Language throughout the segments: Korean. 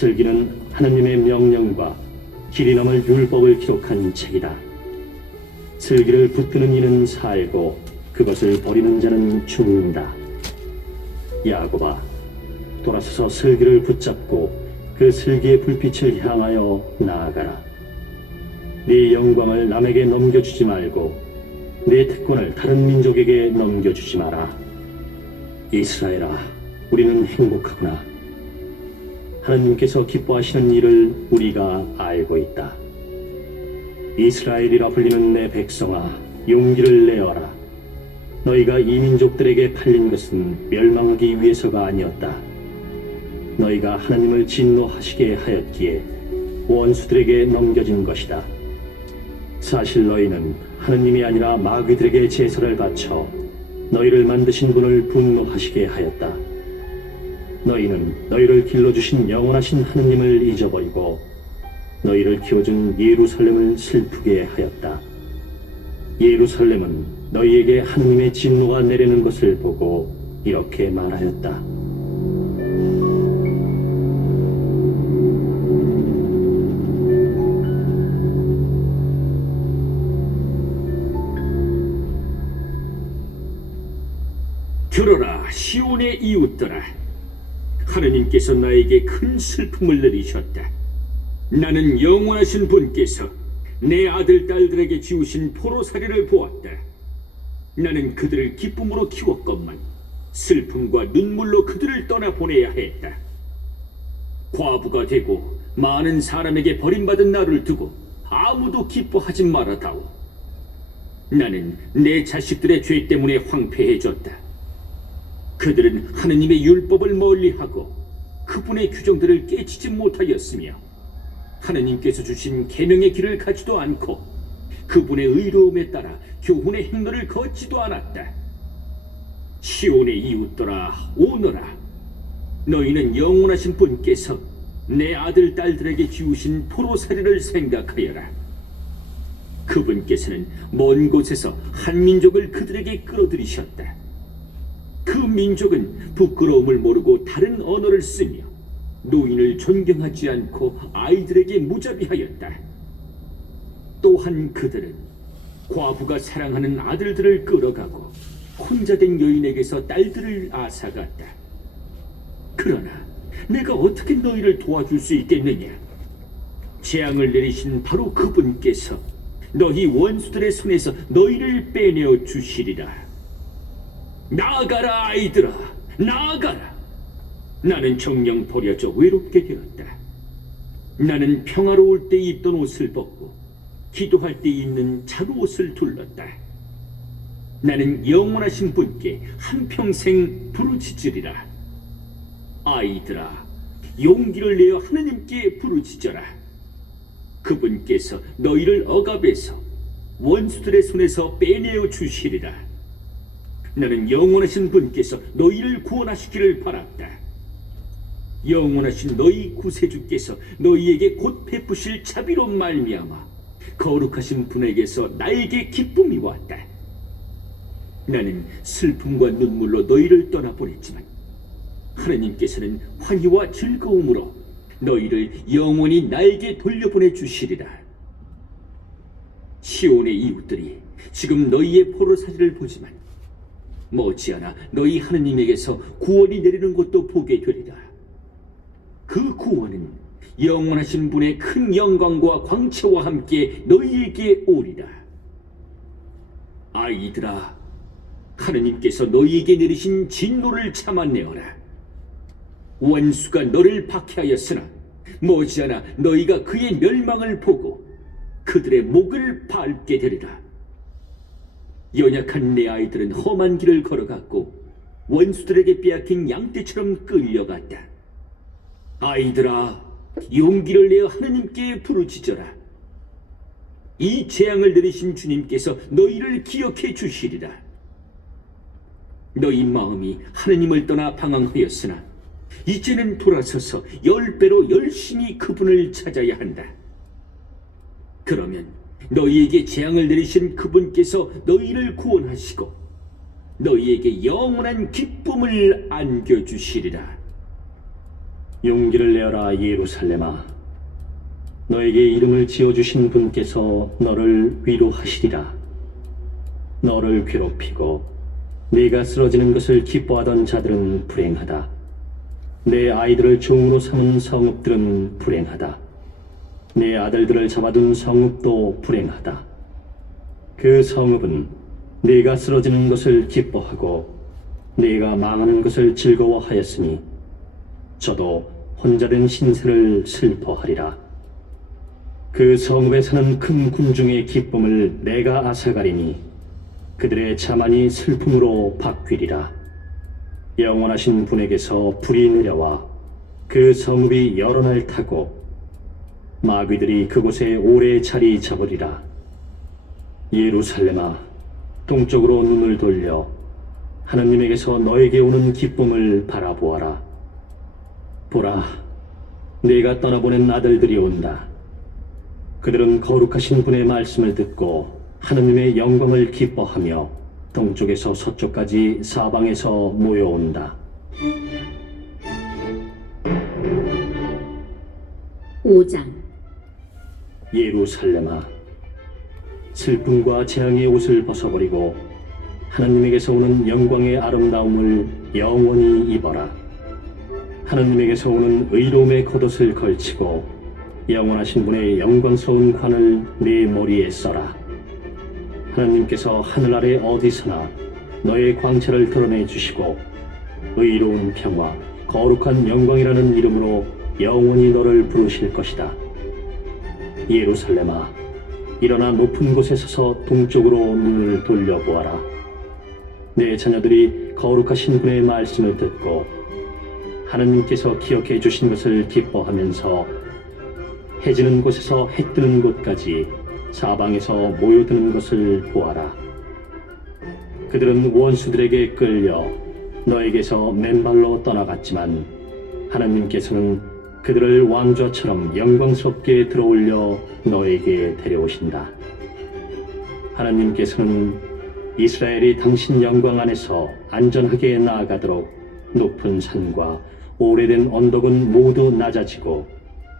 슬기는 하느님의 명령과 길이 넘을 율법을 기록한 책이다. 슬기를 붙드는 이는 살고 그것을 버리는 자는 죽는다. 야곱아, 돌아서서 슬기를 붙잡고 그 슬기의 불빛을 향하여 나아가라. 네 영광을 남에게 넘겨주지 말고 네 특권을 다른 민족에게 넘겨주지 마라. 이스라엘아, 우리는 행복하구나. 하나님께서 기뻐하시는 일을 우리가 알고 있다. 이스라엘이라 불리는 내 백성아, 용기를 내어라. 너희가 이 민족들에게 팔린 것은 멸망하기 위해서가 아니었다. 너희가 하나님을 진노하시게 하였기에 원수들에게 넘겨진 것이다. 사실 너희는 하나님이 아니라 마귀들에게 제사를 바쳐 너희를 만드신 분을 분노하시게 하였다. 너희는 너희를 길러주신 영원하신 하느님을 잊어버리고 너희를 키워준 예루살렘을 슬프게 하였다. 예루살렘은 너희에게 하느님의 진노가 내리는 것을 보고 이렇게 말하였다. 들어라, 시온의 이웃들아. 하느님께서 나에게 큰 슬픔을 내리셨다. 나는 영원하신 분께서 내 아들 딸들에게 지우신 포로살이를 보았다. 나는 그들을 기쁨으로 키웠건만 슬픔과 눈물로 그들을 떠나보내야 했다. 과부가 되고 많은 사람에게 버림받은 나를 두고 아무도 기뻐하지 말아다오. 나는 내 자식들의 죄 때문에 황폐해졌다. 그들은 하느님의 율법을 멀리하고 그분의 규정들을 깨치지 못하였으며 하느님께서 주신 계명의 길을 가지도 않고 그분의 의로움에 따라 교훈의 행로를 걷지도 않았다. 시온의 이웃들아, 오너라. 너희는 영원하신 분께서 내 아들 딸들에게 지우신 포로살이를 생각하여라. 그분께서는 먼 곳에서 한 민족을 그들에게 끌어들이셨다. 그 민족은 부끄러움을 모르고 다른 언어를 쓰며 노인을 존경하지 않고 아이들에게 무자비하였다. 또한 그들은 과부가 사랑하는 아들들을 끌어가고 혼자 된 여인에게서 딸들을 앗아갔다. 그러나 내가 어떻게 너희를 도와줄 수 있겠느냐? 재앙을 내리신 바로 그분께서 너희 원수들의 손에서 너희를 빼내어 주시리라. 나아가라, 아이들아, 나아가라. 나는 정령 버려져 외롭게 되었다. 나는 평화로울 때 입던 옷을 벗고 기도할 때 입는 자루옷을 둘렀다. 나는 영원하신 분께 한평생 부르짖으리라. 아이들아, 용기를 내어 하느님께 부르짖어라. 그분께서 너희를 억압해서 원수들의 손에서 빼내어 주시리라. 나는 영원하신 분께서 너희를 구원하시기를 바랐다. 영원하신 너희 구세주께서 너희에게 곧 베푸실 자비로 말미암아 거룩하신 분에게서 나에게 기쁨이 왔다. 나는 슬픔과 눈물로 너희를 떠나보냈지만 하느님께서는 환희와 즐거움으로 너희를 영원히 나에게 돌려보내 주시리라. 시온의 이웃들이 지금 너희의 포로살이를 보지만 머지않아 너희 하느님에게서 구원이 내리는 것도 보게 되리라. 그 구원은 영원하신 분의 큰 영광과 광채와 함께 너희에게 오리라. 아이들아, 하느님께서 너희에게 내리신 진노를 참아내어라. 원수가 너를 박해하였으나 머지않아 너희가 그의 멸망을 보고 그들의 목을 밟게 되리라. 연약한 내 아이들은 험한 길을 걸어갔고 원수들에게 빼앗긴 양떼처럼 끌려갔다. 아이들아, 용기를 내어 하느님께 부르짖어라. 이 재앙을 내리신 주님께서 너희를 기억해 주시리라. 너희 마음이 하느님을 떠나 방황하였으나 이제는 돌아서서 10배로 열심히 그분을 찾아야 한다. 그러면 너희에게 재앙을 내리신 그분께서 너희를 구원하시고 너희에게 영원한 기쁨을 안겨주시리라. 용기를 내어라 예루살렘아. 너에게 이름을 지어주신 분께서 너를 위로하시리라. 너를 괴롭히고 네가 쓰러지는 것을 기뻐하던 자들은 불행하다. 내 아이들을 종으로 삼은 성읍들은 불행하다. 내 아들들을 잡아둔 성읍도 불행하다. 그 성읍은 네가 쓰러지는 것을 기뻐하고 네가 망하는 것을 즐거워하였으니 저도 혼자된 신세를 슬퍼하리라. 그 성읍에 사는 큰 군중의 기쁨을 내가 앗아가리니 그들의 자만이 슬픔으로 바뀌리라. 영원하신 분에게서 불이 내려와 그 성읍이 여러 날 타고 마귀들이 그곳에 오래 자리 잡으리라. 예루살렘아, 동쪽으로 눈을 돌려 하나님에게서 너에게 오는 기쁨을 바라보아라. 보라, 네가 떠나보낸 아들들이 온다. 그들은 거룩하신 분의 말씀을 듣고 하나님의 영광을 기뻐하며 동쪽에서 서쪽까지 사방에서 모여온다. 5장. 예루살렘아, 슬픔과 재앙의 옷을 벗어버리고 하나님에게서 오는 영광의 아름다움을 영원히 입어라. 하나님에게서 오는 의로움의 겉옷을 걸치고 영원하신 분의 영광스러운 관을 네 머리에 써라. 하나님께서 하늘 아래 어디서나 너의 광채를 드러내 주시고 의로운 평화, 거룩한 영광이라는 이름으로 영원히 너를 부르실 것이다. 예루살렘아, 일어나 높은 곳에 서서 동쪽으로 눈을 돌려보아라. 내 자녀들이 거룩하신 분의 말씀을 듣고 하나님께서 기억해 주신 것을 기뻐하면서 해 지는 곳에서 해 뜨는 곳까지 사방에서 모여드는 것을 보아라. 그들은 원수들에게 끌려 너에게서 맨발로 떠나갔지만 하나님께서는 그들을 왕좌처럼 영광스럽게 들어올려 너에게 데려오신다. 하나님께서는 이스라엘이 당신 영광 안에서 안전하게 나아가도록 높은 산과 오래된 언덕은 모두 낮아지고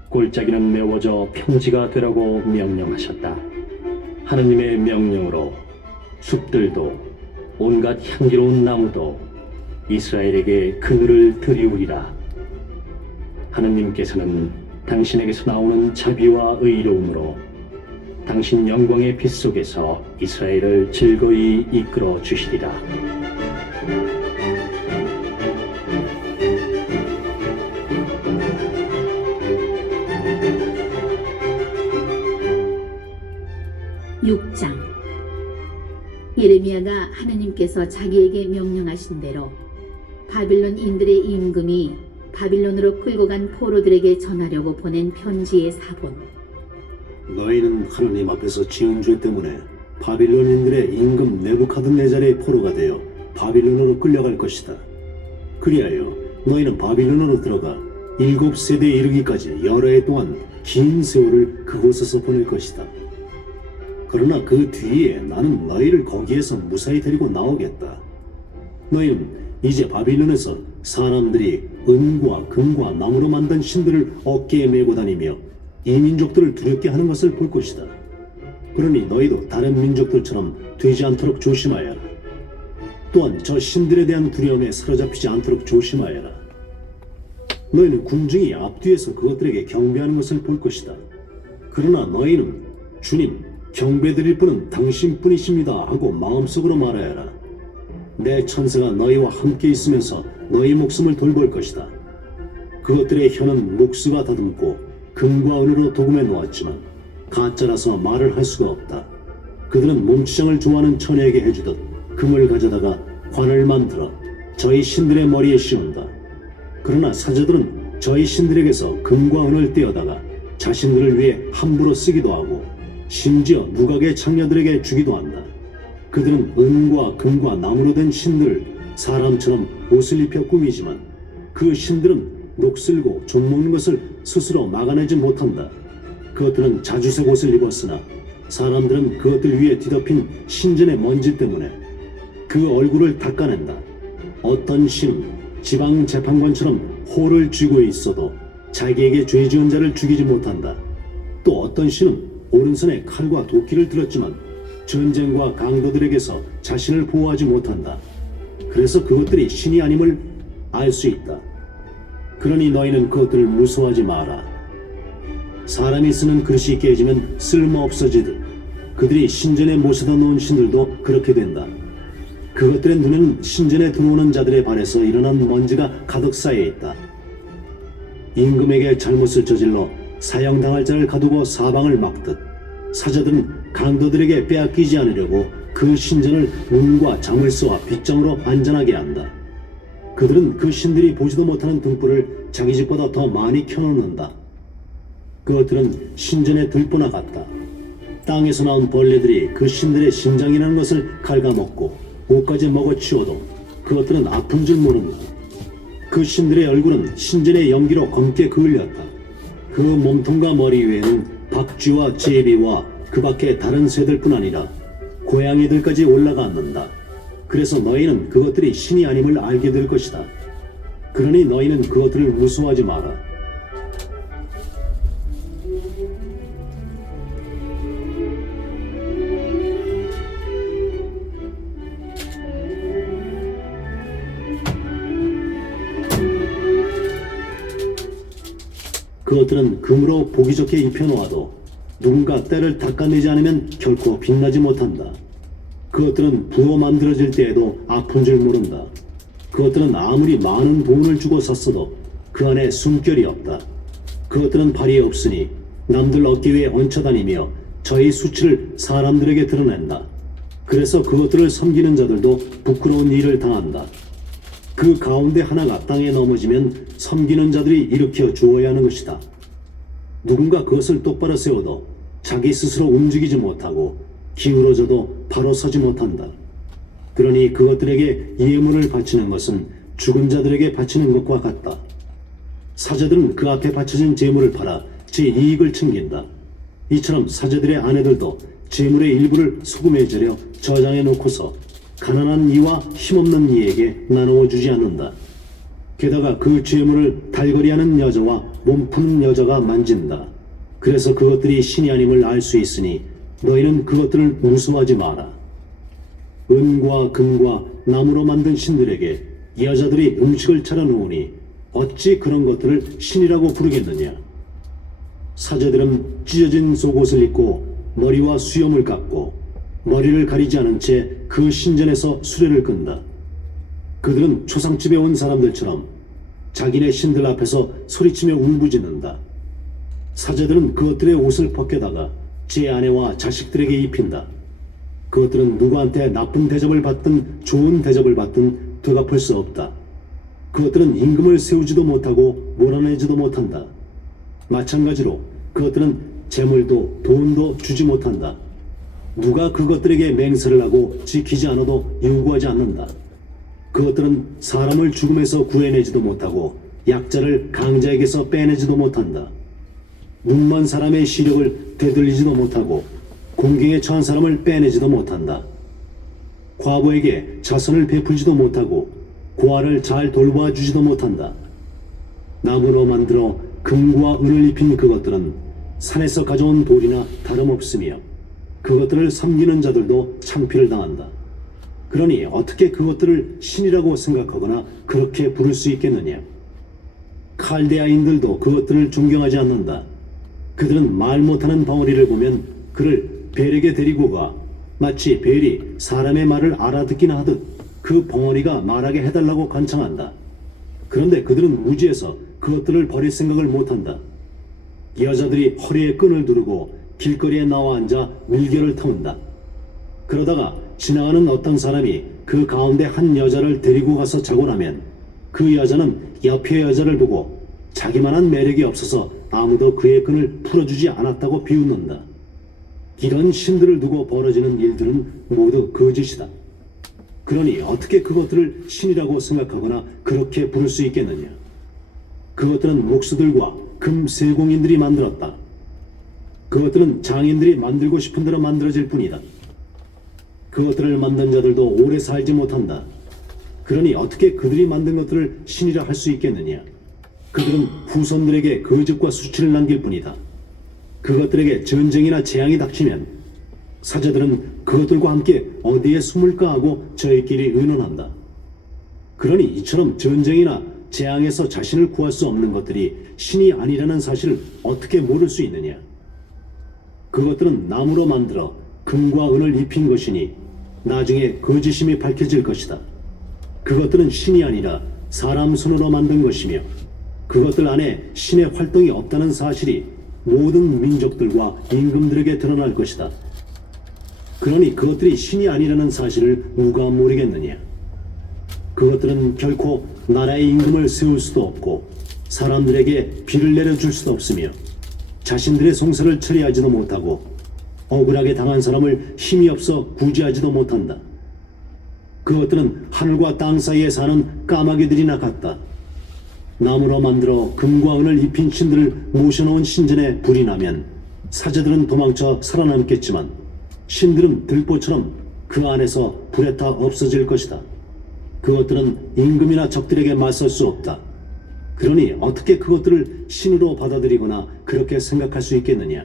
골짜기는 메워져 평지가 되라고 명령하셨다. 하느님의 명령으로 숲들도 온갖 향기로운 나무도 이스라엘에게 그늘을 드리우리라. 하느님께서는 당신에게서 나오는 자비와 의로움으로 당신 영광의 빛 속에서 이스라엘을 즐거이 이끌어 주시리라. (6장) 예레미야가 하느님께서 자기에게 명령하신 대로 바빌론인들의 임금이 바빌론으로 끌고 간 포로들에게 전하려고 보낸 편지의 사본. 너희는 하나님 앞에서 지은 죄 때문에 바빌론인들의 임금 네부카드네잘의 포로가 되어 바빌론으로 끌려갈 것이다. 그리하여 너희는 바빌론으로 들어가 7세대에 이르기까지 여러 해 동안 긴 세월을 그곳에서 보낼 것이다. 그러나 그 뒤에 나는 너희를 거기에서 무사히 데리고 나오겠다. 너희는 이제 바빌론에서 사람들이 은과 금과 나무로 만든 신들을 어깨에 메고 다니며 이 민족들을 두렵게 하는 것을 볼 것이다. 그러니 너희도 다른 민족들처럼 되지 않도록 조심하여라. 또한 저 신들에 대한 두려움에 사로잡히지 않도록 조심하여라. 너희는 군중이 앞뒤에서 그것들에게 경배하는 것을 볼 것이다. 그러나 너희는 주님, 경배드릴 분은 당신뿐이십니다 하고 마음속으로 말하여라. 내 천사가 너희와 함께 있으면서 너희 목숨을 돌볼 것이다. 그것들의 혀는 목수가 다듬고 금과 은으로 도금해 놓았지만 가짜라서 말을 할 수가 없다. 그들은 몸치장을 좋아하는 처녀에게 해주듯 금을 가져다가 관을 만들어 저희 신들의 머리에 씌운다. 그러나 사자들은 저희 신들에게서 금과 은을 떼어다가 자신들을 위해 함부로 쓰기도 하고 심지어 누각의 장녀들에게 주기도 한다. 그들은 은과 금과 나무로 된 신들을 사람처럼 옷을 입혀 꾸미지만 그 신들은 녹슬고 좀먹는 것을 스스로 막아내지 못한다. 그것들은 자주색 옷을 입었으나 사람들은 그것들 위에 뒤덮인 신전의 먼지 때문에 그 얼굴을 닦아낸다. 어떤 신은 지방 재판관처럼 호를 쥐고 있어도 자기에게 죄 지은 자를 죽이지 못한다. 또 어떤 신은 오른손에 칼과 도끼를 들었지만 전쟁과 강도들에게서 자신을 보호하지 못한다. 그래서 그것들이 신이 아님을 알 수 있다. 그러니 너희는 그것들을 무서워하지 마라. 사람이 쓰는 그릇이 깨지면 쓸모없어지듯 그들이 신전에 모셔다 놓은 신들도 그렇게 된다. 그것들의 눈에는 신전에 들어오는 자들의 발에서 일어난 먼지가 가득 쌓여 있다. 임금에게 잘못을 저질러 사형당할 자를 가두고 사방을 막듯 사자들은 강도들에게 빼앗기지 않으려고 그 신전을 문과 자물쇠와 빗장으로 안전하게 한다. 그들은 그 신들이 보지도 못하는 등불을 자기 집보다 더 많이 켜놓는다. 그것들은 신전의 들보나 같다. 땅에서 나온 벌레들이 그 신들의 심장이라는 것을 갉아먹고 옷까지 먹어치워도 그것들은 아픈 줄 모른다. 그 신들의 얼굴은 신전의 연기로 검게 그을렸다. 그 몸통과 머리 위에는 박쥐와 제비와 그 밖에 다른 새들뿐 아니라 고양이들까지 올라가 앉는다. 그래서 너희는 그것들이 신이 아님을 알게 될 것이다. 그러니 너희는 그것들을 무서워하지 마라. 그것들은 금으로 보기 좋게 입혀놓아도 누군가 때를 닦아내지 않으면 결코 빛나지 못한다. 그것들은 부어 만들어질 때에도 아픈 줄 모른다. 그것들은 아무리 많은 돈을 주고 샀어도 그 안에 숨결이 없다. 그것들은 발이 없으니 남들 어깨 위에 얹혀다니며 저희 수치를 사람들에게 드러낸다. 그래서 그것들을 섬기는 자들도 부끄러운 일을 당한다. 그 가운데 하나가 땅에 넘어지면 섬기는 자들이 일으켜 주어야 하는 것이다. 누군가 그것을 똑바로 세워도 자기 스스로 움직이지 못하고 기울어져도 바로 서지 못한다. 그러니 그것들에게 예물을 바치는 것은 죽은 자들에게 바치는 것과 같다. 사제들은 그 앞에 바쳐진 제물을 팔아 제 이익을 챙긴다. 이처럼 사제들의 아내들도 제물의 일부를 소금에 절여 저장해 놓고서 가난한 이와 힘없는 이에게 나누어 주지 않는다. 게다가 그 제물을 달거리하는 여자와 몸 푸는 여자가 만진다. 그래서 그것들이 신이 아님을 알 수 있으니 너희는 그것들을 무서워하지 마라. 은과 금과 나무로 만든 신들에게 여자들이 음식을 차려놓으니 어찌 그런 것들을 신이라고 부르겠느냐. 사제들은 찢어진 속옷을 입고 머리와 수염을 깎고 머리를 가리지 않은 채 그 신전에서 수레를 끈다. 그들은 초상집에 온 사람들처럼 자기네 신들 앞에서 소리치며 울부짖는다. 사제들은 그것들의 옷을 벗겨다가 제 아내와 자식들에게 입힌다. 그것들은 누구한테 나쁜 대접을 받든 좋은 대접을 받든 되갚을 수 없다. 그것들은 임금을 세우지도 못하고 몰아내지도 못한다. 마찬가지로 그것들은 재물도 돈도 주지 못한다. 누가 그것들에게 맹세를 하고 지키지 않아도 요구하지 않는다. 그것들은 사람을 죽음에서 구해내지도 못하고 약자를 강자에게서 빼내지도 못한다. 눈먼 사람의 시력을 되돌리지도 못하고 공경에 처한 사람을 빼내지도 못한다. 과부에게 자선을 베풀지도 못하고 고아를 잘 돌봐주지도 못한다. 나무로 만들어 금과 은을 입힌 그것들은 산에서 가져온 돌이나 다름없으며 그것들을 섬기는 자들도 창피를 당한다. 그러니 어떻게 그것들을 신이라고 생각하거나 그렇게 부를 수 있겠느냐? 칼데아인들도 그것들을 존경하지 않는다. 그들은 말 못하는 벙어리를 보면 그를 벨에게 데리고 가 마치 벨이 사람의 말을 알아듣기나 하듯 그 벙어리가 말하게 해달라고 간청한다. 그런데 그들은 무지해서 그것들을 버릴 생각을 못한다. 여자들이 허리에 끈을 두르고 길거리에 나와 앉아 물결을 터운다. 그러다가 지나가는 어떤 사람이 그 가운데 한 여자를 데리고 가서 자고 나면 그 여자는 옆의 여자를 보고 자기만한 매력이 없어서 아무도 그의 끈을 풀어주지 않았다고 비웃는다. 이런 신들을 두고 벌어지는 일들은 모두 거짓이다. 그러니 어떻게 그것들을 신이라고 생각하거나 그렇게 부를 수 있겠느냐? 그것들은 목수들과 금 세공인들이 만들었다. 그것들은 장인들이 만들고 싶은 대로 만들어질 뿐이다. 그것들을 만든 자들도 오래 살지 못한다. 그러니 어떻게 그들이 만든 것들을 신이라 할 수 있겠느냐? 그들은 후손들에게 거짓과 수치를 남길 뿐이다. 그것들에게 전쟁이나 재앙이 닥치면 사자들은 그것들과 함께 어디에 숨을까 하고 저희끼리 의논한다. 그러니 이처럼 전쟁이나 재앙에서 자신을 구할 수 없는 것들이 신이 아니라는 사실을 어떻게 모를 수 있느냐? 그것들은 나무로 만들어 금과 은을 입힌 것이니 나중에 거짓임이 밝혀질 것이다. 그것들은 신이 아니라 사람 손으로 만든 것이며 그것들 안에 신의 활동이 없다는 사실이 모든 민족들과 임금들에게 드러날 것이다. 그러니 그것들이 신이 아니라는 사실을 누가 모르겠느냐? 그것들은 결코 나라의 임금을 세울 수도 없고 사람들에게 비를 내려줄 수도 없으며 자신들의 송사를 처리하지도 못하고 억울하게 당한 사람을 힘이 없어 구제하지도 못한다. 그것들은 하늘과 땅 사이에 사는 까마귀들이나 같다. 나무로 만들어 금과 은을 입힌 신들을 모셔놓은 신전에 불이 나면 사자들은 도망쳐 살아남겠지만 신들은 들보처럼 그 안에서 불에 타 없어질 것이다. 그것들은 임금이나 적들에게 맞설 수 없다. 그러니 어떻게 그것들을 신으로 받아들이거나 그렇게 생각할 수 있겠느냐?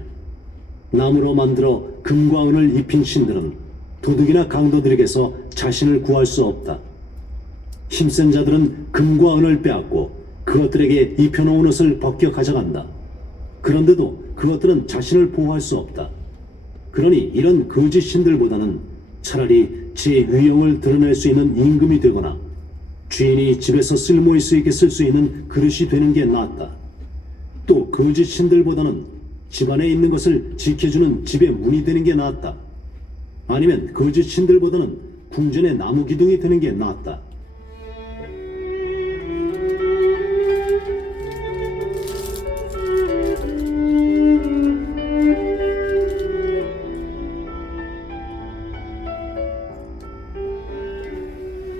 나무로 만들어 금과 은을 입힌 신들은 도둑이나 강도들에게서 자신을 구할 수 없다. 힘센 자들은 금과 은을 빼앗고 그것들에게 입혀놓은 옷을 벗겨 가져간다. 그런데도 그것들은 자신을 보호할 수 없다. 그러니 이런 거짓 신들보다는 차라리 제 위엄을 드러낼 수 있는 임금이 되거나 주인이 집에서 쓸모 있게 쓸 수 있는 그릇이 되는 게 낫다. 또 거짓 신들보다는 집안에 있는 것을 지켜주는 집의 문이 되는 게 낫다. 아니면 거짓 신들보다는 궁전의 나무 기둥이 되는 게 낫다.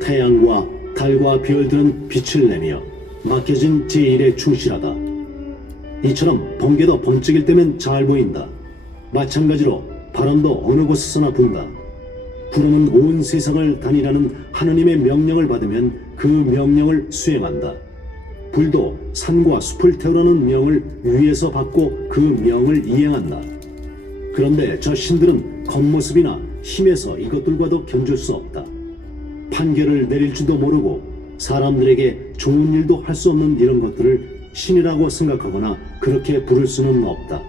태양과 달과 별들은 빛을 내며 맡겨진 제1에 충실하다. 이처럼 번개도 번쩍일 때면 잘 보인다. 마찬가지로 바람도 어느 곳에서나 분다. 구름은 온 세상을 다니라는 하느님의 명령을 받으면 그 명령을 수행한다. 불도 산과 숲을 태우라는 명을 위에서 받고 그 명을 이행한다. 그런데 저 신들은 겉모습이나 힘에서 이것들과도 견줄 수 없다. 판결을 내릴 줄도 모르고 사람들에게 좋은 일도 할 수 없는 이런 것들을 신이라고 생각하거나 그렇게 부를 수는 없다.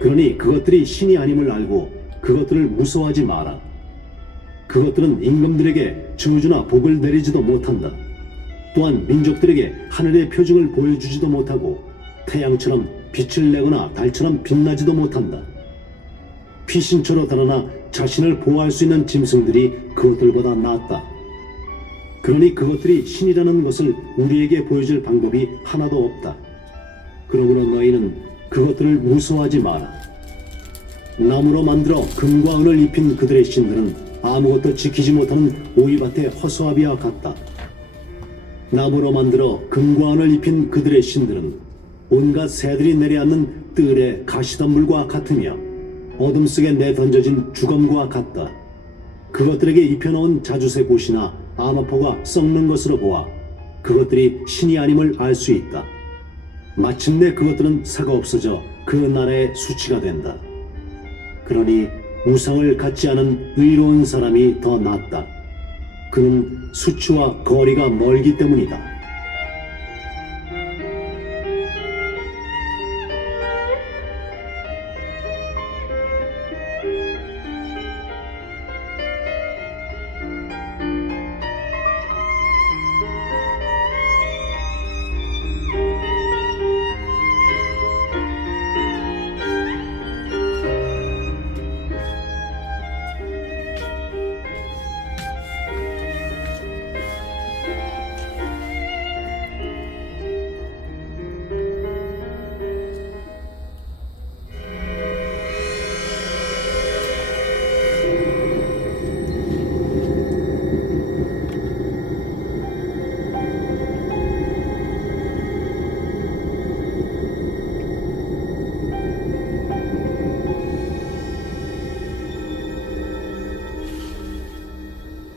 그러니 그것들이 신이 아님을 알고 그것들을 무서워하지 마라. 그것들은 임금들에게 저주나 복을 내리지도 못한다. 또한 민족들에게 하늘의 표징을 보여주지도 못하고 태양처럼 빛을 내거나 달처럼 빛나지도 못한다. 피신처로 달아나 자신을 보호할 수 있는 짐승들이 그것들보다 낫다. 그러니 그것들이 신이라는 것을 우리에게 보여줄 방법이 하나도 없다. 그러므로 너희는 그것들을 무서워하지 마라. 나무로 만들어 금과 은을 입힌 그들의 신들은 아무것도 지키지 못하는 오이밭의 허수아비와 같다. 나무로 만들어 금과 은을 입힌 그들의 신들은 온갖 새들이 내려앉는 뜰의 가시덤불과 같으며 어둠 속에 내던져진 주검과 같다. 그것들에게 입혀놓은 자주색 옷이나 암호포가 썩는 것으로 보아 그것들이 신이 아님을 알 수 있다. 마침내 그것들은 사가 없어져 그 나라의 수치가 된다. 그러니 우상을 갖지 않은 의로운 사람이 더 낫다. 그는 수치와 거리가 멀기 때문이다.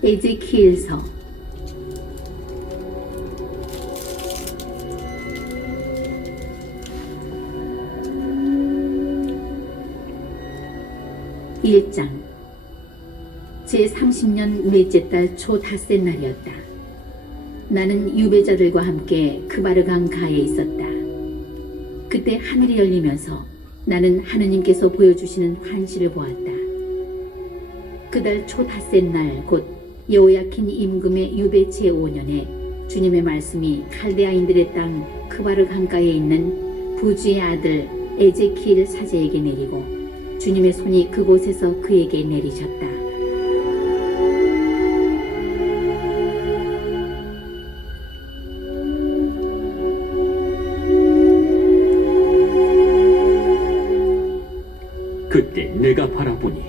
에제키엘서 1장 제30년 넷째 달 초 닷새 날이었다. 나는 유배자들과 함께 크바르강 가에 있었다. 그때 하늘이 열리면서 나는 하느님께서 보여주시는 환시를 보았다. 그달 초 닷새 날 곧 여호야킨 임금의 유배 제5년에 주님의 말씀이 칼데아인들의 땅 크바르 강가에 있는 부지의 아들 에제키엘 사제에게 내리고 주님의 손이 그곳에서 그에게 내리셨다. 그때 내가 바라보니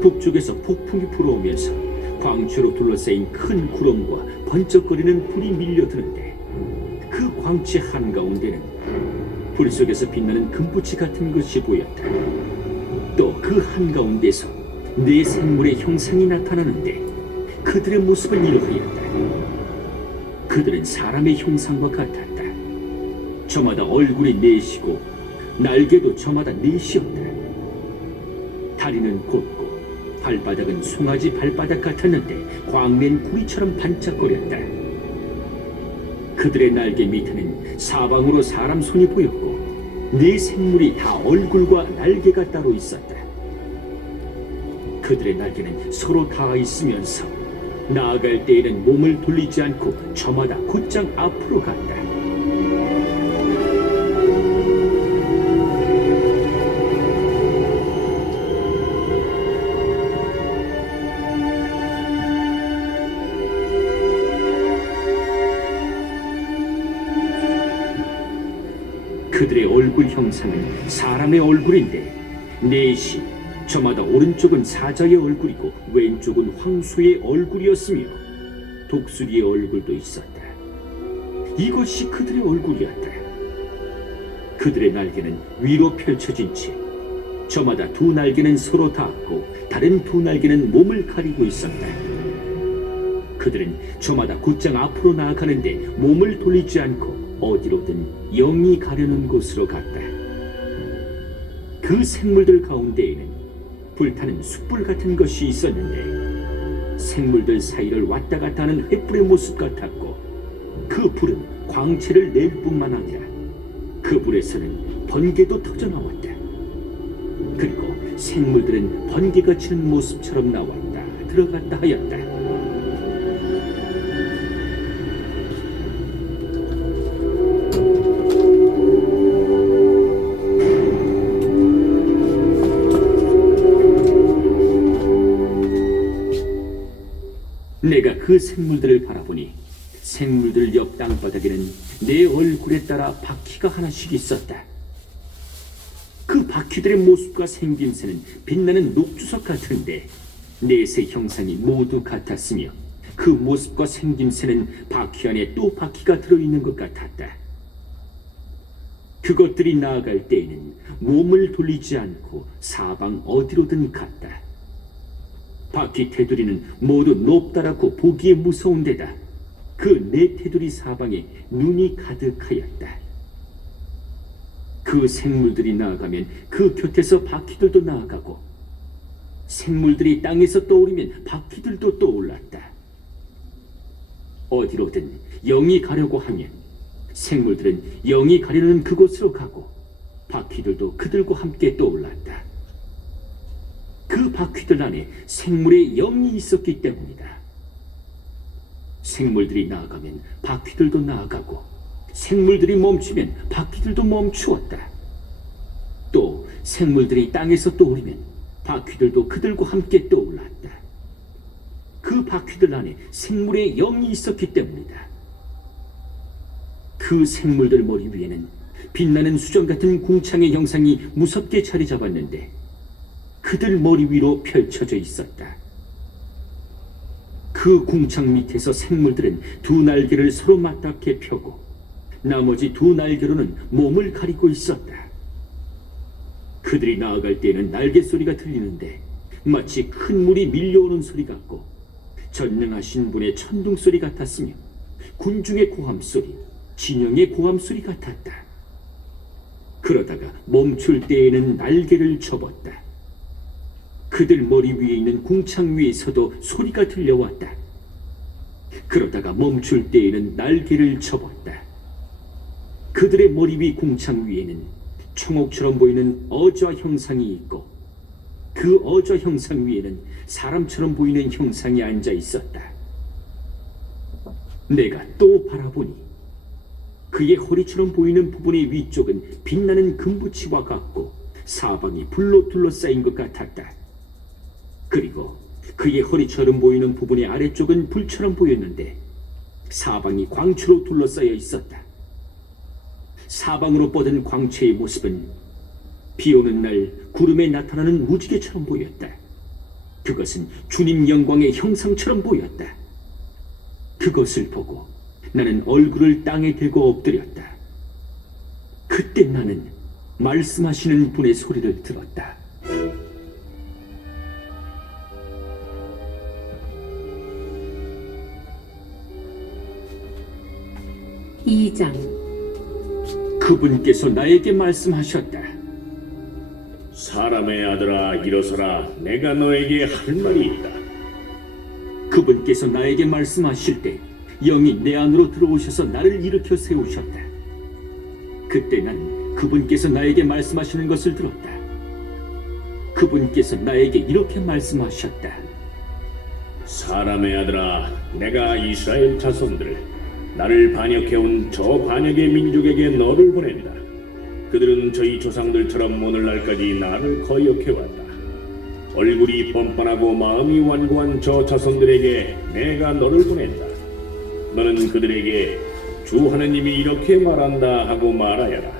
북쪽에서 폭풍이 불어오면서 광채로 둘러싸인 큰 구름과 번쩍거리는 불이 밀려드는데 그 광채 한가운데는 불 속에서 빛나는 금붙이 같은 것이 보였다. 또 그 한가운데서 네 생물의 형상이 나타나는데 그들의 모습은 이러하였다. 그들은 사람의 형상과 같았다. 저마다 얼굴이 넷이고 날개도 저마다 넷이었다. 다리는 곧고 발바닥은 송아지 발바닥 같았는데 광낸 구리처럼 반짝거렸다. 그들의 날개 밑에는 사방으로 사람 손이 보였고 네 생물이 다 얼굴과 날개가 따로 있었다. 그들의 날개는 서로 닿아 있으면서 나아갈 때에는 몸을 돌리지 않고 저마다 곧장 앞으로 갔다. 그들의 얼굴 형상은 사람의 얼굴인데 넷이 저마다 오른쪽은 사자의 얼굴이고 왼쪽은 황소의 얼굴이었으며 독수리의 얼굴도 있었다. 이것이 그들의 얼굴이었다. 그들의 날개는 위로 펼쳐진 채 저마다 두 날개는 서로 닿았고 다른 두 날개는 몸을 가리고 있었다. 그들은 저마다 곧장 앞으로 나아가는데 몸을 돌리지 않고 어디로든 영이 가려는 곳으로 갔다. 그 생물들 가운데에는 불타는 숯불 같은 것이 있었는데 생물들 사이를 왔다 갔다 하는 횃불의 모습 같았고 그 불은 광채를 낼 뿐만 아니라 그 불에서는 번개도 터져나왔다. 그리고 생물들은 번개가 치는 모습처럼 나왔다 들어갔다 하였다. 내가 그 생물들을 바라보니 생물들 옆 땅바닥에는 내 얼굴에 따라 바퀴가 하나씩 있었다. 그 바퀴들의 모습과 생김새는 빛나는 녹주석 같은데 넷의 형상이 모두 같았으며 그 모습과 생김새는 바퀴 안에 또 바퀴가 들어있는 것 같았다. 그것들이 나아갈 때에는 몸을 돌리지 않고 사방 어디로든 갔다. 바퀴 테두리는 모두 높다랗고 보기에 무서운 데다 그 네 테두리 사방에 눈이 가득하였다. 그 생물들이 나아가면 그 곁에서 바퀴들도 나아가고 생물들이 땅에서 떠오르면 바퀴들도 떠올랐다. 어디로든 영이 가려고 하면 생물들은 영이 가려는 그곳으로 가고 바퀴들도 그들과 함께 떠올랐다. 그 바퀴들 안에 생물의 영이 있었기 때문이다. 생물들이 나아가면 바퀴들도 나아가고 생물들이 멈추면 바퀴들도 멈추었다. 또 생물들이 땅에서 떠오르면 바퀴들도 그들과 함께 떠올랐다. 그 바퀴들 안에 생물의 영이 있었기 때문이다. 그 생물들 머리 위에는 빛나는 수정 같은 궁창의 형상이 무섭게 자리 잡았는데 그들 머리 위로 펼쳐져 있었다. 그 궁창 밑에서 생물들은 두 날개를 서로 맞닿게 펴고 나머지 두 날개로는 몸을 가리고 있었다. 그들이 나아갈 때에는 날개 소리가 들리는데 마치 큰 물이 밀려오는 소리 같고 전능하신 분의 천둥 소리 같았으며 군중의 고함 소리, 진영의 고함 소리 같았다. 그러다가 멈출 때에는 날개를 접었다. 그들 머리 위에 있는 궁창 위에서도 소리가 들려왔다. 그러다가 멈출 때에는 날개를 접었다. 그들의 머리 위 궁창 위에는 청옥처럼 보이는 어좌 형상이 있고 그 어좌 형상 위에는 사람처럼 보이는 형상이 앉아 있었다. 내가 또 바라보니 그의 허리처럼 보이는 부분의 위쪽은 빛나는 금붙이와 같고 사방이 불로 둘러싸인 것 같았다. 그리고 그의 허리처럼 보이는 부분의 아래쪽은 불처럼 보였는데 사방이 광채로 둘러싸여 있었다. 사방으로 뻗은 광채의 모습은 비 오는 날 구름에 나타나는 무지개처럼 보였다. 그것은 주님 영광의 형상처럼 보였다. 그것을 보고 나는 얼굴을 땅에 대고 엎드렸다. 그때 나는 말씀하시는 분의 소리를 들었다. 2장. 그분께서 나에게 말씀하셨다. 사람의 아들아 일어서라 내가 너에게 할 말이 있다. 그분께서 나에게 말씀하실 때 영이 내 안으로 들어오셔서 나를 일으켜 세우셨다. 그때 난 그분께서 나에게 말씀하시는 것을 들었다. 그분께서 나에게 이렇게 말씀하셨다. 사람의 아들아 내가 이스라엘 자손들 나를 반역해온 저 반역의 민족에게 너를 보낸다. 그들은 저희 조상들처럼 오늘날까지 나를 거역해왔다. 얼굴이 뻔뻔하고 마음이 완고한 저 자손들에게 내가 너를 보낸다. 너는 그들에게 주 하느님이 이렇게 말한다 하고 말하여라.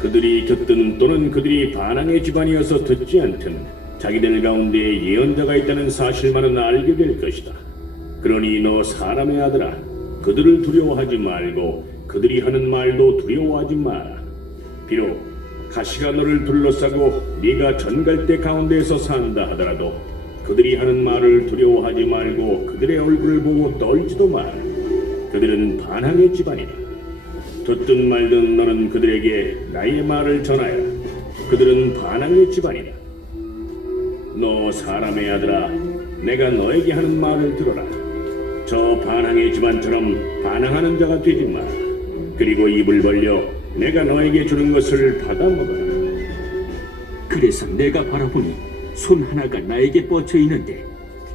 그들이 듣든 또는 그들이 반항의 집안이어서 듣지 않든 자기들 가운데 예언자가 있다는 사실만은 알게 될 것이다. 그러니 너 사람의 아들아 그들을 두려워하지 말고 그들이 하는 말도 두려워하지 마라. 비록 가시가 너를 둘러싸고 네가 전갈대 가운데에서 산다 하더라도 그들이 하는 말을 두려워하지 말고 그들의 얼굴을 보고 떨지도 마라. 그들은 반항의 집안이다. 듣든 말든 너는 그들에게 나의 말을 전하여라. 그들은 반항의 집안이다. 너 사람의 아들아 내가 너에게 하는 말을 들어라. 저 반항의 집안처럼 반항하는 자가 되지 마라. 그리고 입을 벌려 내가 너에게 주는 것을 받아먹어라. 그래서 내가 바라보니 손 하나가 나에게 뻗쳐 있는데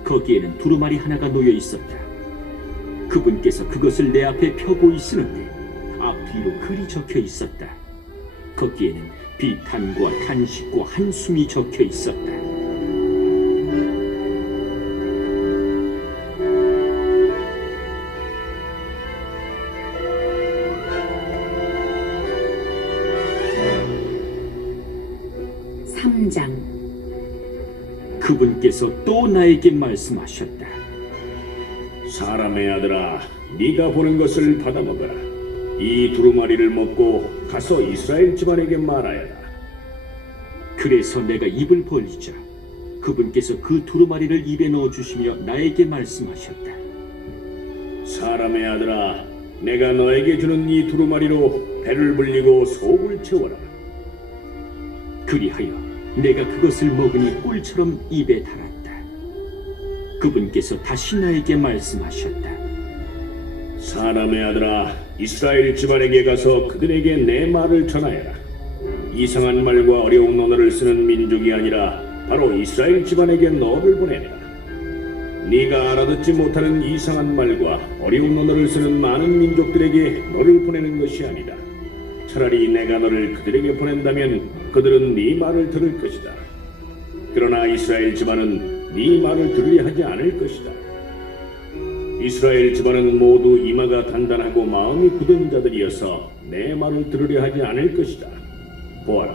거기에는 두루마리 하나가 놓여 있었다. 그분께서 그것을 내 앞에 펴고 있으는데 앞뒤로 글이 적혀 있었다. 거기에는 비탄과 탄식과 한숨이 적혀 있었다. 그분께서 또 나에게 말씀하셨다. 사람의 아들아 네가 보는 것을 받아먹어라. 이 두루마리를 먹고 가서 이스라엘 집안에게 말하여라. 그래서 내가 입을 벌리자 그분께서 그 두루마리를 입에 넣어주시며 나에게 말씀하셨다. 사람의 아들아 내가 너에게 주는 이 두루마리로 배를 불리고 속을 채워라. 그리하여 내가 그것을 먹으니 꿀처럼 입에 달았다. 그분께서 다시 나에게 말씀하셨다. 사람의 아들아 이스라엘 집안에게 가서 그들에게 내 말을 전하여라. 이상한 말과 어려운 언어를 쓰는 민족이 아니라 바로 이스라엘 집안에게 너를 보낸다. 네가 알아듣지 못하는 이상한 말과 어려운 언어를 쓰는 많은 민족들에게 너를 보내는 것이 아니다. 차라리 내가 너를 그들에게 보낸다면 그들은 네 말을 들을 것이다. 그러나 이스라엘 집안은 네 말을 들으려 하지 않을 것이다. 이스라엘 집안은 모두 이마가 단단하고 마음이 굳은 자들이어서 내 말을 들으려 하지 않을 것이다. 보아라,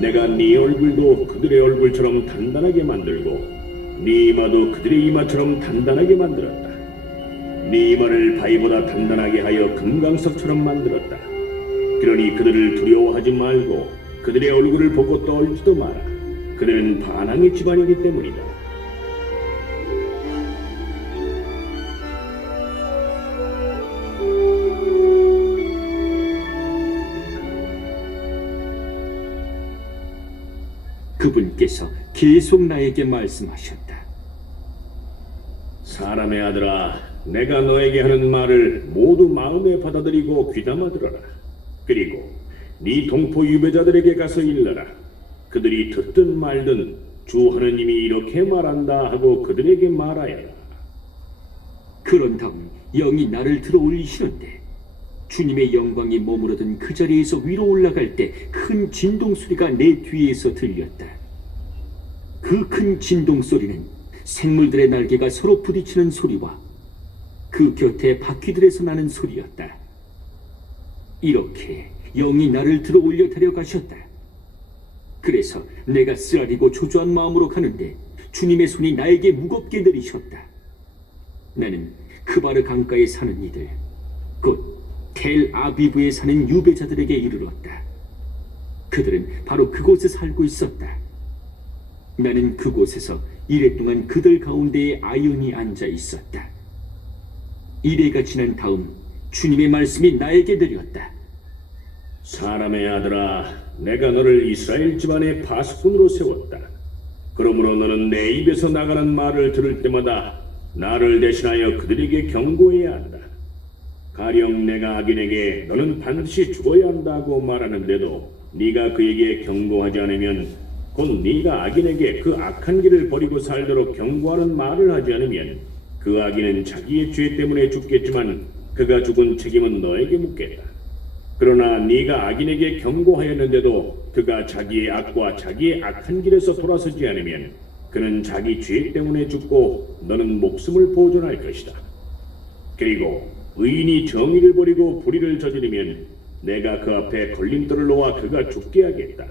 내가 네 얼굴도 그들의 얼굴처럼 단단하게 만들고 네 이마도 그들의 이마처럼 단단하게 만들었다. 네 이마를 바위보다 단단하게 하여 금강석처럼 만들었다. 그러니 그들을 두려워하지 말고 그들의 얼굴을 보고 떨지도 마라. 그들은 반항의 집안이기 때문이다. 그분께서 계속 나에게 말씀하셨다. 사람의 아들아, 내가 너에게 하는 말을 모두 마음에 받아들이고 귀담아 들어라. 그리고 네 동포 유배자들에게 가서 일러라. 그들이 듣든 말든 주 하느님이 이렇게 말한다 하고 그들에게 말하여라. 그런 다음 영이 나를 들어 올리시는데 주님의 영광이 머무르던 그 자리에서 위로 올라갈 때 큰 진동 소리가 내 뒤에서 들렸다. 그 큰 진동 소리는 생물들의 날개가 서로 부딪히는 소리와 그 곁에 바퀴들에서 나는 소리였다. 이렇게 영이 나를 들어 올려 데려가셨다. 그래서 내가 쓰라리고 초조한 마음으로 가는데 주님의 손이 나에게 무겁게 내리셨다. 나는 크바르 강가에 사는 이들, 곧 텔 아비브에 사는 유배자들에게 이르렀다. 그들은 바로 그곳에 살고 있었다. 나는 그곳에서 이래 동안 그들 가운데에 아연히 앉아 있었다. 이래가 지난 다음 주님의 말씀이 나에게 내렸다. 사람의 아들아, 내가 너를 이스라엘 집안의 파수꾼으로 세웠다. 그러므로 너는 내 입에서 나가는 말을 들을 때마다 나를 대신하여 그들에게 경고해야 한다. 가령 내가 악인에게 너는 반드시 죽어야 한다고 말하는데도 네가 그에게 경고하지 않으면, 곧 네가 악인에게 그 악한 길을 버리고 살도록 경고하는 말을 하지 않으면, 그 악인은 자기의 죄 때문에 죽겠지만 그가 죽은 책임은 너에게 묻겠다. 그러나 네가 악인에게 경고하였는데도 그가 자기의 악과 자기의 악한 길에서 돌아서지 않으면 그는 자기 죄 때문에 죽고 너는 목숨을 보존할 것이다. 그리고 의인이 정의를 버리고 불의를 저지르면 내가 그 앞에 걸림돌을 놓아 그가 죽게 하겠다.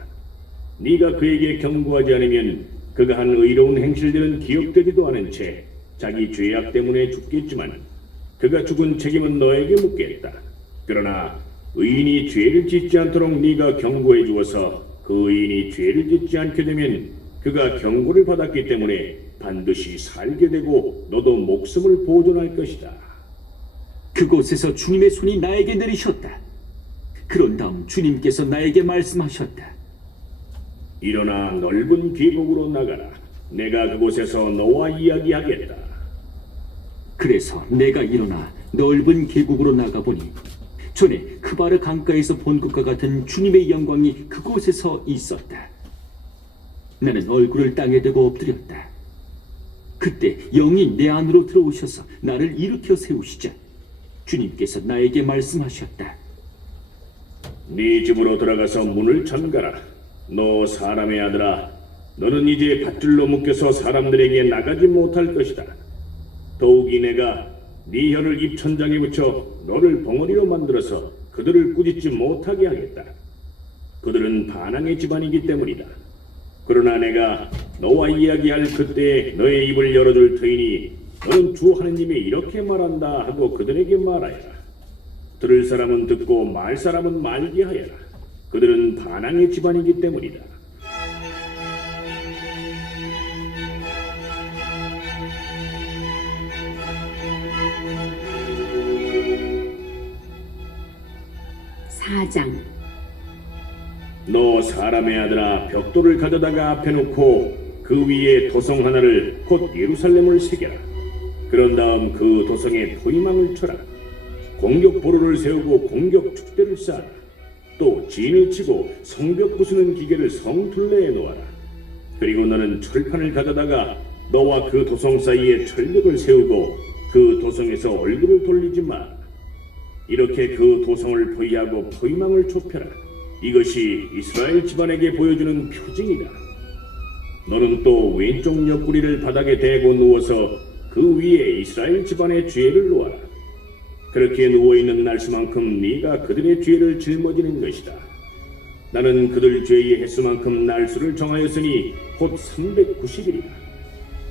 네가 그에게 경고하지 않으면 그가 한 의로운 행실들은 기억되지도 않은 채 자기 죄악 때문에 죽겠지만 그가 죽은 책임은 너에게 묻겠다. 그러나 의인이 죄를 짓지 않도록 네가 경고해 주어서 그 의인이 죄를 짓지 않게 되면 그가 경고를 받았기 때문에 반드시 살게 되고 너도 목숨을 보존할 것이다. 그곳에서 주님의 손이 나에게 내리셨다. 그런 다음 주님께서 나에게 말씀하셨다. 일어나 넓은 계곡으로 나가라. 내가 그곳에서 너와 이야기하겠다. 그래서 내가 일어나 넓은 계곡으로 나가보니 전에 크바르 강가에서 본 것과 같은 주님의 영광이 그곳에서 있었다. 나는 얼굴을 땅에 대고 엎드렸다. 그때 영이 내 안으로 들어오셔서 나를 일으켜 세우시자 주님께서 나에게 말씀하셨다. 네 집으로 들어가서 문을 잠가라. 너 사람의 아들아, 너는 이제 밧줄로 묶여서 사람들에게 나가지 못할 것이다. 더욱이 내가 네 혀를 입천장에 붙여 너를 벙어리로 만들어서 그들을 꾸짖지 못하게 하겠다. 그들은 반항의 집안이기 때문이다. 그러나 내가 너와 이야기할 그때에 너의 입을 열어줄 터이니 너는 주 하느님이 이렇게 말한다 하고 그들에게 말하여라. 들을 사람은 듣고 말 사람은 말게 하여라. 그들은 반항의 집안이기 때문이다. 사장. 너 사람의 아들아, 벽돌을 가져다가 앞에 놓고 그 위에 도성 하나를 곧 예루살렘을 새겨라. 그런 다음 그 도성에 포위망을 쳐라. 공격 보루를 세우고 공격 축대를 쌓아라. 또 진을 치고 성벽 부수는 기계를 성둘레에 놓아라. 그리고 너는 철판을 가져다가 너와 그 도성 사이에 철벽을 세우고 그 도성에서 얼굴을 돌리지 마라. 이렇게 그 도성을 포위하고 포위망을 좁혀라. 이것이 이스라엘 집안에게 보여주는 표징이다. 너는 또 왼쪽 옆구리를 바닥에 대고 누워서 그 위에 이스라엘 집안의 죄를 놓아라. 그렇게 누워있는 날수만큼 네가 그들의 죄를 짊어지는 것이다. 나는 그들 죄의 횟수만큼 날수를 정하였으니 곧 390일이다.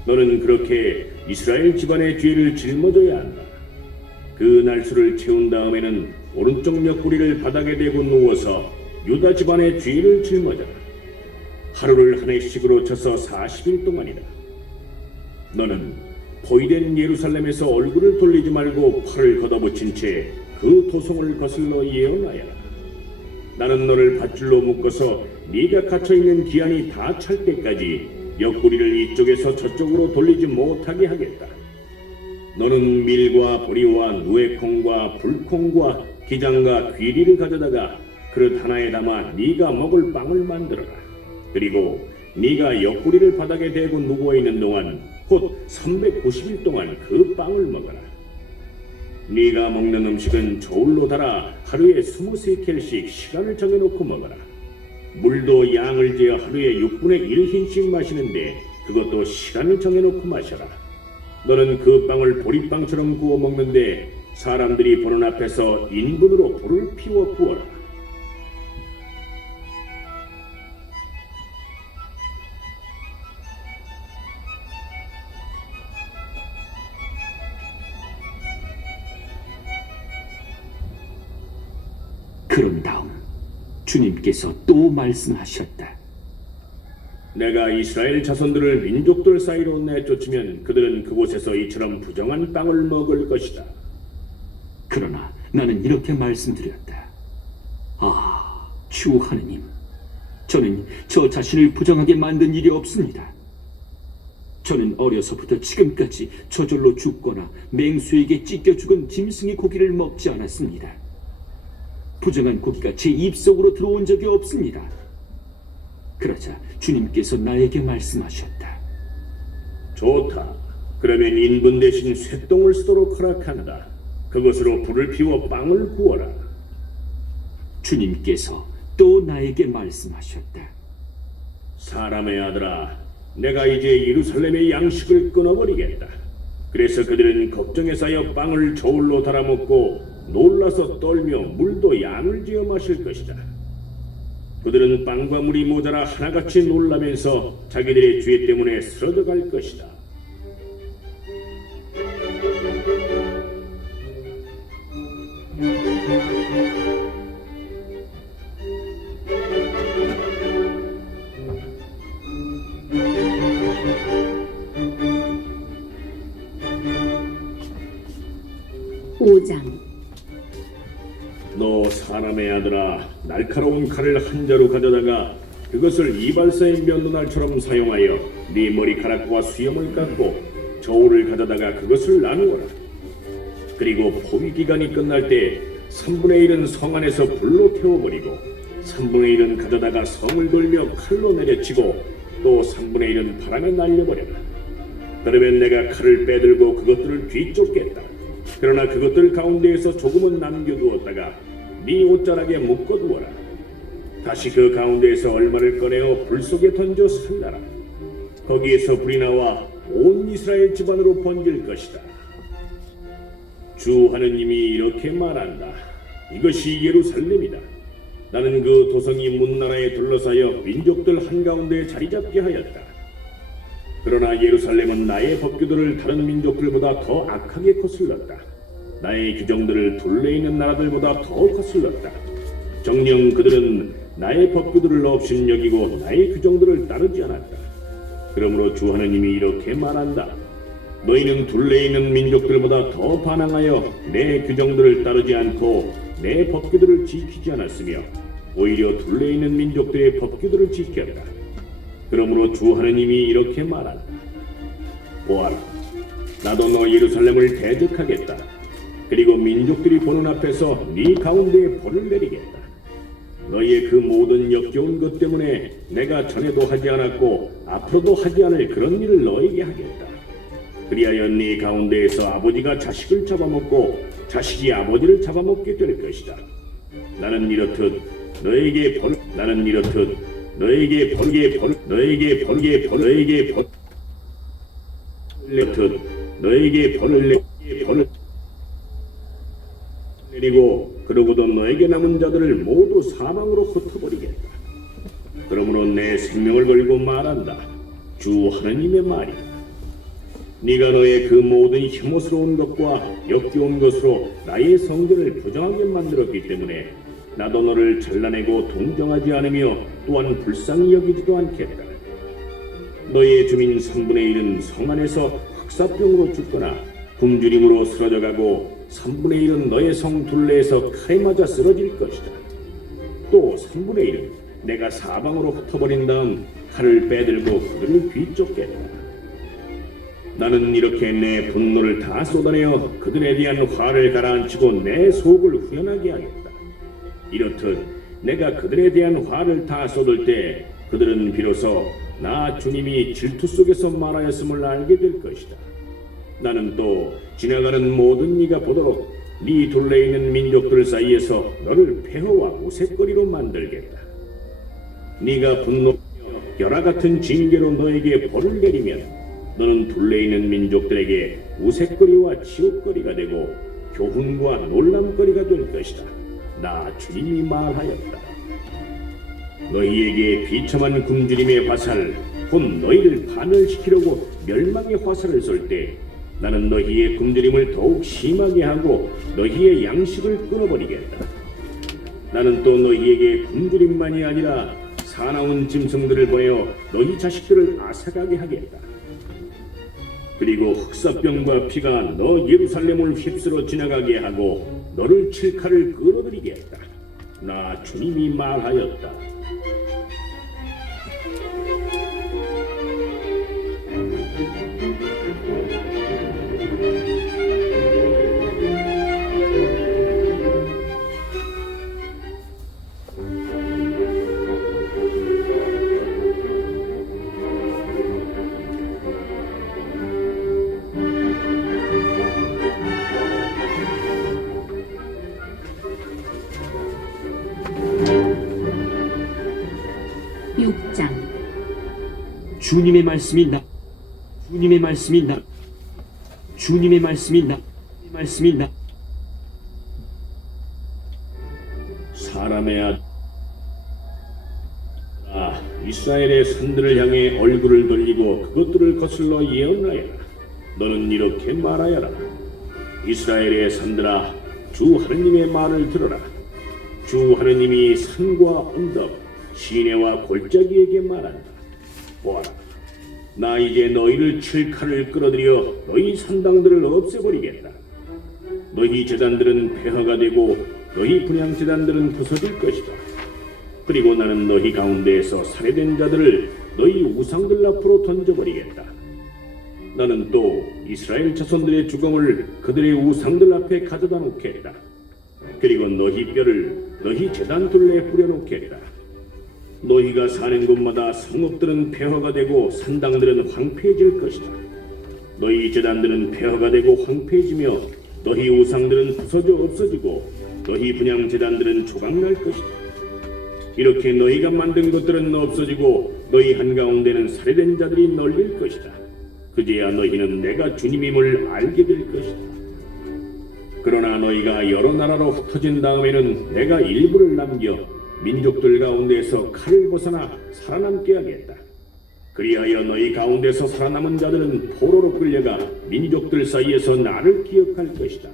너는 그렇게 이스라엘 집안의 죄를 짊어져야 한다. 그 날수를 채운 다음에는 오른쪽 옆구리를 바닥에 대고 누워서 유다 집안의 죄를 짊어져라. 하루를 한 해씩으로 쳐서 40일 동안이다. 너는 포위된 예루살렘에서 얼굴을 돌리지 말고 팔을 걷어붙인 채 그 도성을 거슬러 예언하여라. 나는 너를 밧줄로 묶어서 네가 갇혀있는 기한이 다 찰 때까지 옆구리를 이쪽에서 저쪽으로 돌리지 못하게 하겠다. 너는 밀과 보리와 누에콩과 불콩과 기장과 귀리를 가져다가 그릇 하나에 담아 네가 먹을 빵을 만들어라. 그리고 네가 옆구리를 바닥에 대고 누워있는 동안 곧 390일 동안 그 빵을 먹어라. 네가 먹는 음식은 저울로 달아 하루에 23켈씩 시간을 정해놓고 먹어라. 물도 양을 재어 하루에 6분의 1흰씩 마시는데 그것도 시간을 정해놓고 마셔라. 너는 그 빵을 보리빵처럼 구워 먹는데 사람들이 보는 앞에서 인분으로 불을 피워 구워라. 그런 다음 주님께서 또 말씀하셨다. 내가 이스라엘 자손들을 민족들 사이로 내쫓으면 그들은 그곳에서 이처럼 부정한 빵을 먹을 것이다. 그러나 나는 이렇게 말씀드렸다. 아, 주 하느님, 저는 저 자신을 부정하게 만든 일이 없습니다. 저는 어려서부터 지금까지 저절로 죽거나 맹수에게 찢겨 죽은 짐승의 고기를 먹지 않았습니다. 부정한 고기가 제 입속으로 들어온 적이 없습니다. 그러자 주님께서 나에게 말씀하셨다. 좋다. 그러면 인분 대신 쇠똥을 쓰도록 허락한다. 그것으로 불을 피워 빵을 구워라. 주님께서 또 나에게 말씀하셨다. 사람의 아들아, 내가 이제 예루살렘의 양식을 끊어버리겠다. 그래서 그들은 걱정에 쌓여 빵을 저울로 달아먹고 놀라서 떨며 물도 양을 지어 마실 것이다. 그들은 빵과 물이 모자라 하나같이 놀라면서 자기들의 죄 때문에 쓰러져 갈 것이다. 오장 너 사람의 아들아, 날카로운 칼을 한 자루 가져다가 그것을 이발사의 면도날처럼 사용하여 네 머리카락과 수염을 깎고 저울을 가져다가 그것을 나누어라. 그리고 포위 기간이 끝날 때 3분의 1은 성 안에서 불로 태워버리고 3분의 1은 가져다가 성을 돌며 칼로 내려치고 또 3분의 1은 바람에 날려버려라. 그러면 내가 칼을 빼들고 그것들을 뒤쫓겠다. 그러나 그것들 가운데에서 조금은 남겨두었다가 네 옷자락에 묶어두어라. 다시 그 가운데에서 얼마를 꺼내어 불 속에 던져 살라라. 거기에서 불이 나와 온 이스라엘 집안으로 번질 것이다. 주 하느님이 이렇게 말한다. 이것이 예루살렘이다. 나는 그 도성이 문나라에 둘러싸여 민족들 한가운데 자리 잡게 하였다. 그러나 예루살렘은 나의 법규들을 다른 민족들보다 더 악하게 거슬렀다. 나의 규정들을 둘레 있는 나라들보다 더 거슬렀다. 정녕 그들은 나의 법규들을 없인 여기고 나의 규정들을 따르지 않았다. 그러므로 주 하느님이 이렇게 말한다. 너희는 둘레 있는 민족들보다 더 반항하여 내 규정들을 따르지 않고 내 법규들을 지키지 않았으며 오히려 둘레 있는 민족들의 법규들을 지켰다. 그러므로 주 하느님이 이렇게 말한다. 보아라, 나도 너 예루살렘을 대적하겠다. 그리고 민족들이 보는 앞에서 네 가운데에 벌을 내리겠다. 너희의 그 모든 역겨운 것 때문에 내가 전에도 하지 않았고 앞으로도 하지 않을 그런 일을 너에게 하겠다. 그리하여 네 가운데에서 아버지가 자식을 잡아먹고 자식이 아버지를 잡아먹게 될 것이다. 나는 이렇듯 너에게 벌 내리고 그러고도 너에게 남은 자들을 모두 사망으로 흩어버리겠다. 그러므로 내 생명을 걸고 말한다. 주 하느님의 말이다. 네가 너의 그 모든 혐오스러운 것과 역겨운 것으로 나의 성전을 부정하게 만들었기 때문에 나도 너를 잘라내고 동정하지 않으며 또한 불쌍히 여기지도 않겠다. 너의 주민 3분의 1은 성 안에서 흑사병으로 죽거나 굶주림으로 쓰러져가고 3분의 1은 너의 성 둘레에서 칼에 맞아 쓰러질 것이다. 또 3분의 1은 내가 사방으로 흩어버린 다음 칼을 빼들고 그들을 뒤쫓겠다. 나는 이렇게 내 분노를 다 쏟아내어 그들에 대한 화를 가라앉히고 내 속을 후련하게 하겠다. 이렇듯 내가 그들에 대한 화를 다 쏟을 때 그들은 비로소 나 주님이 질투 속에서 말하였음을 알게 될 것이다. 나는 또 지나가는 모든 이가 보도록 네 둘레 있는 민족들 사이에서 너를 폐허와 우색거리로 만들겠다. 네가 분노하며 열화 같은 징계로 너에게 벌을 내리면 너는 둘레 있는 민족들에게 우색거리와 치욕거리가 되고 교훈과 놀람거리가 될 것이다. 나 주님이 말하였다. 너희에게 비참한 굶주림의 화살, 곧 너희를 파멸시키려고 멸망의 화살을 쏠 때 나는 너희의 굶주림을 더욱 심하게 하고 너희의 양식을 끊어버리겠다. 나는 또 너희에게 굶주림만이 아니라 사나운 짐승들을 보내어 너희 자식들을 앗아가게 하겠다. 그리고 흑사병과 피가 너 예루살렘을 휩쓸어 지나가게 하고 너를 칠 칼을 끌어들이겠다. 나 주님이 말하였다. 주님의 말씀이 나 주님의 말씀이 나 주님의 말씀이 나 말씀이 나 사람의 이스라엘의 산들을 향해 얼굴을 돌리고 그것들을 거슬러 예언하여라. 너는 이렇게 말하여라. 이스라엘의 산들아, 주 하느님의 말을 들어라. 주 하느님이 산과 언덕, 시내와 골짜기에게 말한다. 보아라, 나 이제 너희를 칠 칼을 끌어들여 너희 산당들을 없애버리겠다. 너희 제단들은 폐허가 되고 너희 분향 제단들은 부서질 것이다. 그리고 나는 너희 가운데에서 살해된 자들을 너희 우상들 앞으로 던져버리겠다. 나는 또 이스라엘 자손들의 죽음을 그들의 우상들 앞에 가져다 놓겠다. 그리고 너희 뼈를 너희 제단 둘레에 뿌려놓겠다. 너희가 사는 곳마다 성읍들은 폐허가 되고 산당들은 황폐해질 것이다. 너희 제단들은 폐허가 되고 황폐해지며 너희 우상들은 부서져 없어지고 너희 분향 제단들은 조각날 것이다. 이렇게 너희가 만든 것들은 없어지고 너희 한가운데는 살해된 자들이 널릴 것이다. 그제야 너희는 내가 주님임을 알게 될 것이다. 그러나 너희가 여러 나라로 흩어진 다음에는 내가 일부를 남겨 민족들 가운데서 칼을 벗어나 살아남게 하겠다. 그리하여 너희 가운데서 살아남은 자들은 포로로 끌려가 민족들 사이에서 나를 기억할 것이다.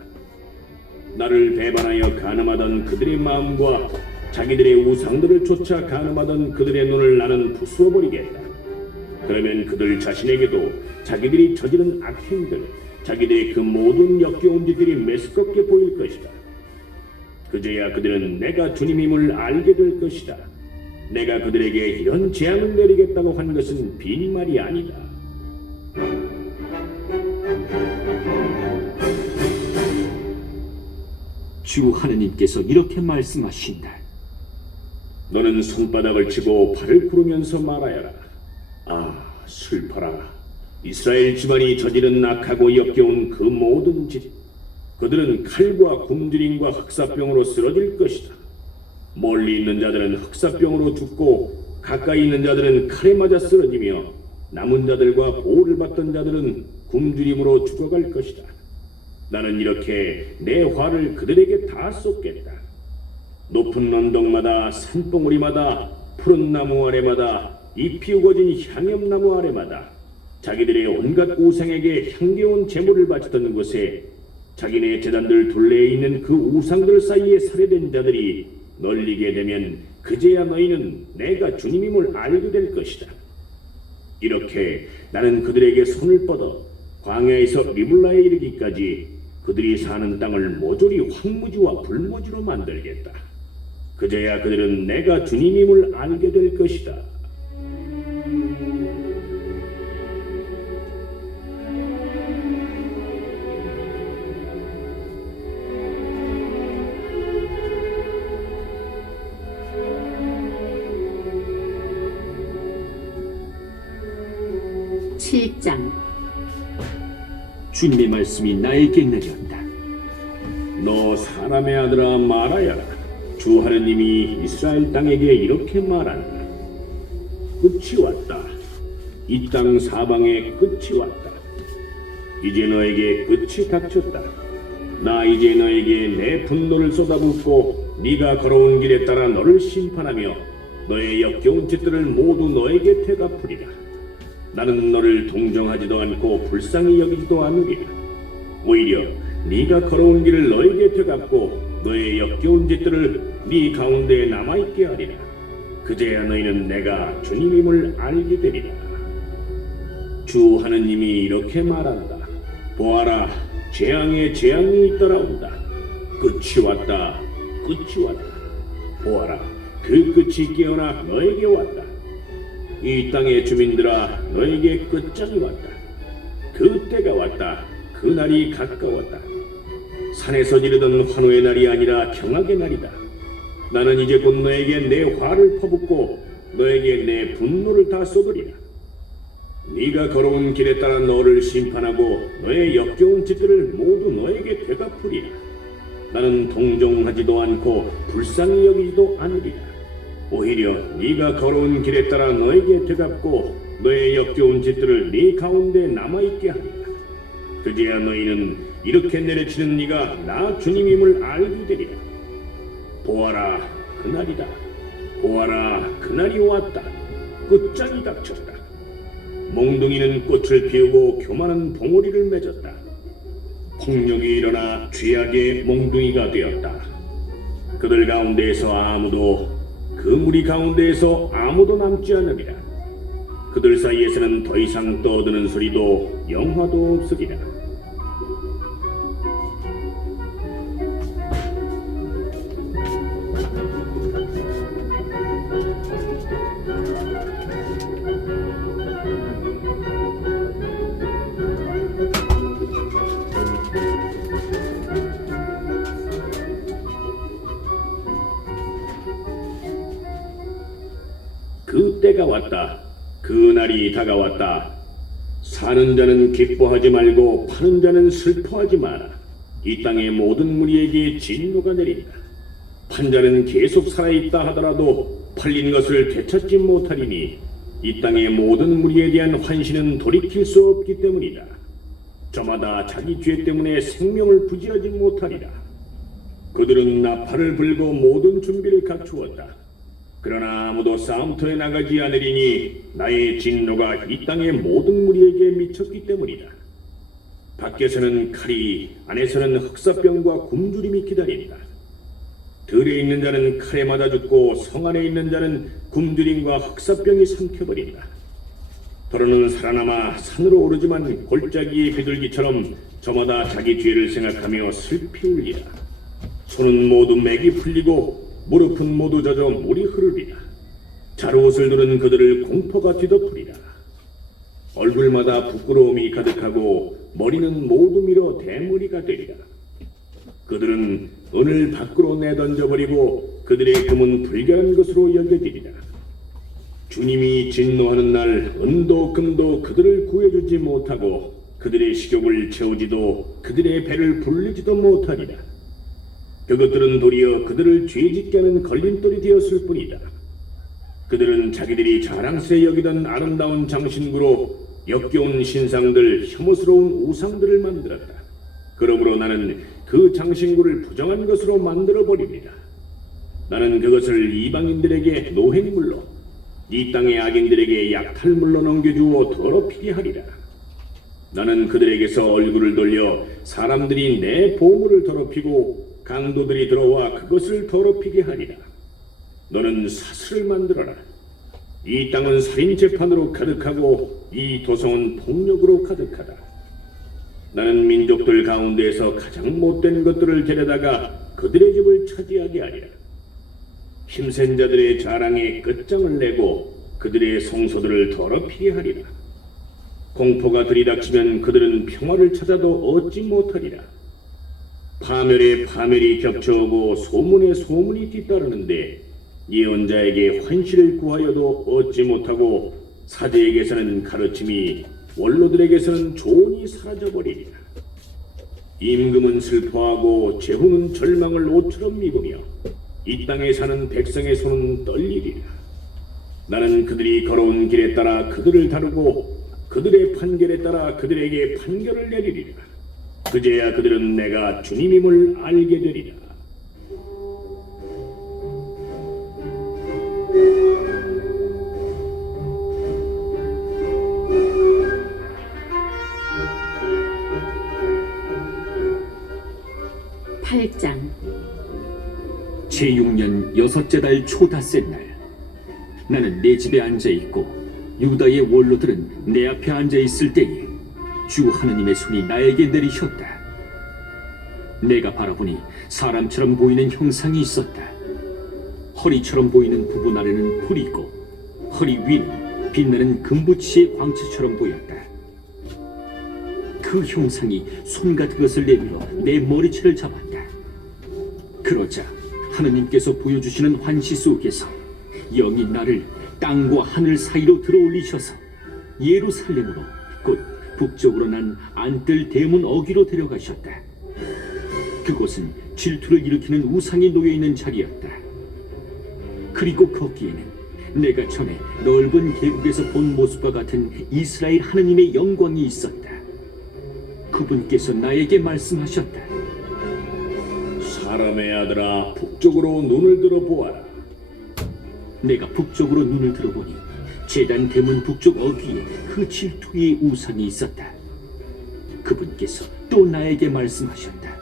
나를 배반하여 간음하던 그들의 마음과 자기들의 우상들을 쫓아 간음하던 그들의 눈을 나는 부수어버리겠다. 그러면 그들 자신에게도 자기들이 저지른 악행들, 자기들의 그 모든 역겨운 짓들이 메스껍게 보일 것이다. 그제야 그들은 내가 주님임을 알게 될 것이다. 내가 그들에게 이런 재앙을 내리겠다고 한 것은 빈말이 아니다. 주 하느님께서 이렇게 말씀하신다. 너는 손바닥을 치고 발을 구르면서 말하여라. 아, 슬퍼라. 이스라엘 집안이 저지른 악하고 역겨운 그 모든 짓. 그들은 칼과 굶주림과 흑사병으로 쓰러질 것이다. 멀리 있는 자들은 흑사병으로 죽고 가까이 있는 자들은 칼에 맞아 쓰러지며 남은 자들과 보호를 받던 자들은 굶주림으로 죽어갈 것이다. 나는 이렇게 내 화를 그들에게 다 쏟겠다. 높은 언덕마다 산봉우리마다 푸른 나무 아래마다 잎이 우거진 향염나무 아래마다 자기들의 온갖 우상에게 향겨운 제물을 바치던 곳에 자기네 제단들 둘레에 있는 그 우상들 사이에 살해된 자들이 널리게 되면 그제야 너희는 내가 주님임을 알게 될 것이다. 이렇게 나는 그들에게 손을 뻗어 광야에서 리블라에 이르기까지 그들이 사는 땅을 모조리 황무지와 불모지로 만들겠다. 그제야 그들은 내가 주님임을 알게 될 것이다. 칠장 주님의 말씀이 나에게 내렸다. 너 사람의 아들아 말하여라. 주 하느님이 이스라엘 땅에게 이렇게 말한다. 끝이 왔다. 이 땅 사방에 끝이 왔다. 이제 너에게 끝이 닥쳤다. 나 이제 너에게 내 분노를 쏟아붓고 네가 걸어온 길에 따라 너를 심판하며 너의 역겨운 짓들을 모두 너에게 되갚으리라. 나는 너를 동정하지도 않고 불쌍히 여기지도 않으리라. 오히려 네가 걸어온 길을 너에게 되갚고 너의 역겨운 짓들을 네 가운데에 남아있게 하리라. 그제야 너희는 내가 주님임을 알게 되리라. 주 하느님이 이렇게 말한다. 보아라, 재앙에 재앙이 따라온다. 끝이 왔다. 끝이 왔다. 보아라, 그 끝이 깨어나 너에게 왔다. 이 땅의 주민들아, 너에게 끝장이 왔다. 그 때가 왔다. 그 날이 가까웠다. 산에서 지르던 환호의 날이 아니라 경악의 날이다. 나는 이제 곧 너에게 내 화를 퍼붓고 너에게 내 분노를 다 쏟으리라. 네가 걸어온 길에 따라 너를 심판하고 너의 역겨운 짓들을 모두 너에게 되갚으리라. 나는 동정하지도 않고 불쌍히 여기지도 않으리라. 오히려 네가 걸어온 길에 따라 너에게 되갚고 너의 역겨운 짓들을 네 가운데 남아있게 하리라. 그제야 너희는 이렇게 내려치는 네가 나 주님임을 알게 되리라. 보아라, 그날이다. 보아라, 그날이 왔다. 끝장이 닥쳤다. 몽둥이는 꽃을 피우고 교만은 봉오리를 맺었다. 폭력이 일어나 죄악의 몽둥이가 되었다. 그들 가운데에서 아무도, 그 무리 가운데에서 아무도 남지 않으리라. 그들 사이에서는 더 이상 떠드는 소리도 영화도 없으리라. 그 때가 왔다. 그 날이 다가왔다. 사는 자는 기뻐하지 말고 파는 자는 슬퍼하지 마라. 이 땅의 모든 무리에게 진노가 내린다. 판 자는 계속 살아있다 하더라도 팔린 것을 되찾지 못하리니 이 땅의 모든 무리에 대한 환신은 돌이킬 수 없기 때문이다. 저마다 자기 죄 때문에 생명을 부지하지 못하리라. 그들은 나팔을 불고 모든 준비를 갖추었다. 그러나 아무도 싸움터에 나가지 않으리니 나의 진노가 이 땅의 모든 무리에게 미쳤기 때문이다. 밖에서는 칼이, 안에서는 흑사병과 굶주림이 기다린다. 들에 있는 자는 칼에 맞아 죽고 성 안에 있는 자는 굶주림과 흑사병이 삼켜버린다. 더러는 살아남아 산으로 오르지만 골짜기의 비둘기처럼 저마다 자기 죄를 생각하며 슬피 울리라. 손은 모두 맥이 풀리고 무릎은 모두 젖어 물이 흐르리라. 자루옷을 두른 그들을 공포가 뒤덮으리라. 얼굴마다 부끄러움이 가득하고 머리는 모두 밀어 대머리가 되리라. 그들은 은을 밖으로 내던져버리고 그들의 금은 불결한 것으로 여겨지리라. 주님이 진노하는 날 은도 금도 그들을 구해주지 못하고 그들의 식욕을 채우지도 그들의 배를 불리지도 못하리라. 그것들은 도리어 그들을 죄짓게 하는 걸림돌이 되었을 뿐이다. 그들은 자기들이 자랑스레 여기던 아름다운 장신구로 역겨운 신상들, 혐오스러운 우상들을 만들었다. 그러므로 나는 그 장신구를 부정한 것으로 만들어버립니다. 나는 그것을 이방인들에게 노획물로, 이 땅의 악인들에게 약탈물로 넘겨주어 더럽히게 하리라. 나는 그들에게서 얼굴을 돌려 사람들이 내 보물을 더럽히고 강도들이 들어와 그것을 더럽히게 하리라. 너는 사슬을 만들어라. 이 땅은 살인 재판으로 가득하고 이 도성은 폭력으로 가득하다. 나는 민족들 가운데에서 가장 못된 것들을 데려다가 그들의 집을 차지하게 하리라. 힘센 자들의 자랑에 끝장을 내고 그들의 성소들을 더럽히게 하리라. 공포가 들이닥치면 그들은 평화를 찾아도 얻지 못하리라. 파멸에 파멸이 겹쳐오고 소문에 소문이 뒤따르는데 예언자에게 환시를 구하여도 얻지 못하고 사제에게서는 가르침이 원로들에게서는 조언이 사라져버리리라. 임금은 슬퍼하고 제후는 절망을 옷처럼 입으며 이 땅에 사는 백성의 손은 떨리리라. 나는 그들이 걸어온 길에 따라 그들을 다루고 그들의 판결에 따라 그들에게 판결을 내리리라. 그제야 그들은 내가 주님임을 알게 되리라. 팔장 제6년 여섯째 달 초닷새 날 나는 내 집에 앉아 있고 유다의 원로들은 내 앞에 앉아 있을 때에 주 하느님의 손이 나에게 내리셨다. 내가 바라보니 사람처럼 보이는 형상이 있었다. 허리처럼 보이는 부분 아래는 풀이 있고 허리 위는 빛나는 금붙이의 광채처럼 보였다. 그 형상이 손 같은 것을 내밀어 내 머리채를 잡았다. 그러자 하느님께서 보여주시는 환시 속에서 영이 나를 땅과 하늘 사이로 들어올리셔서 예루살렘으로 곧 북쪽으로 난 안뜰 대문 어귀로 데려가셨다. 그곳은 질투를 일으키는 우상이 놓여있는 자리였다. 그리고 거기에는 내가 전에 넓은 계곡에서 본 모습과 같은 이스라엘 하느님의 영광이 있었다. 그분께서 나에게 말씀하셨다. 사람의 아들아, 북쪽으로 눈을 들어 보아라. 내가 북쪽으로 눈을 들어보니 제단 대문 북쪽 어귀에 그 질투의 우상이 있었다. 그분께서 또 나에게 말씀하셨다.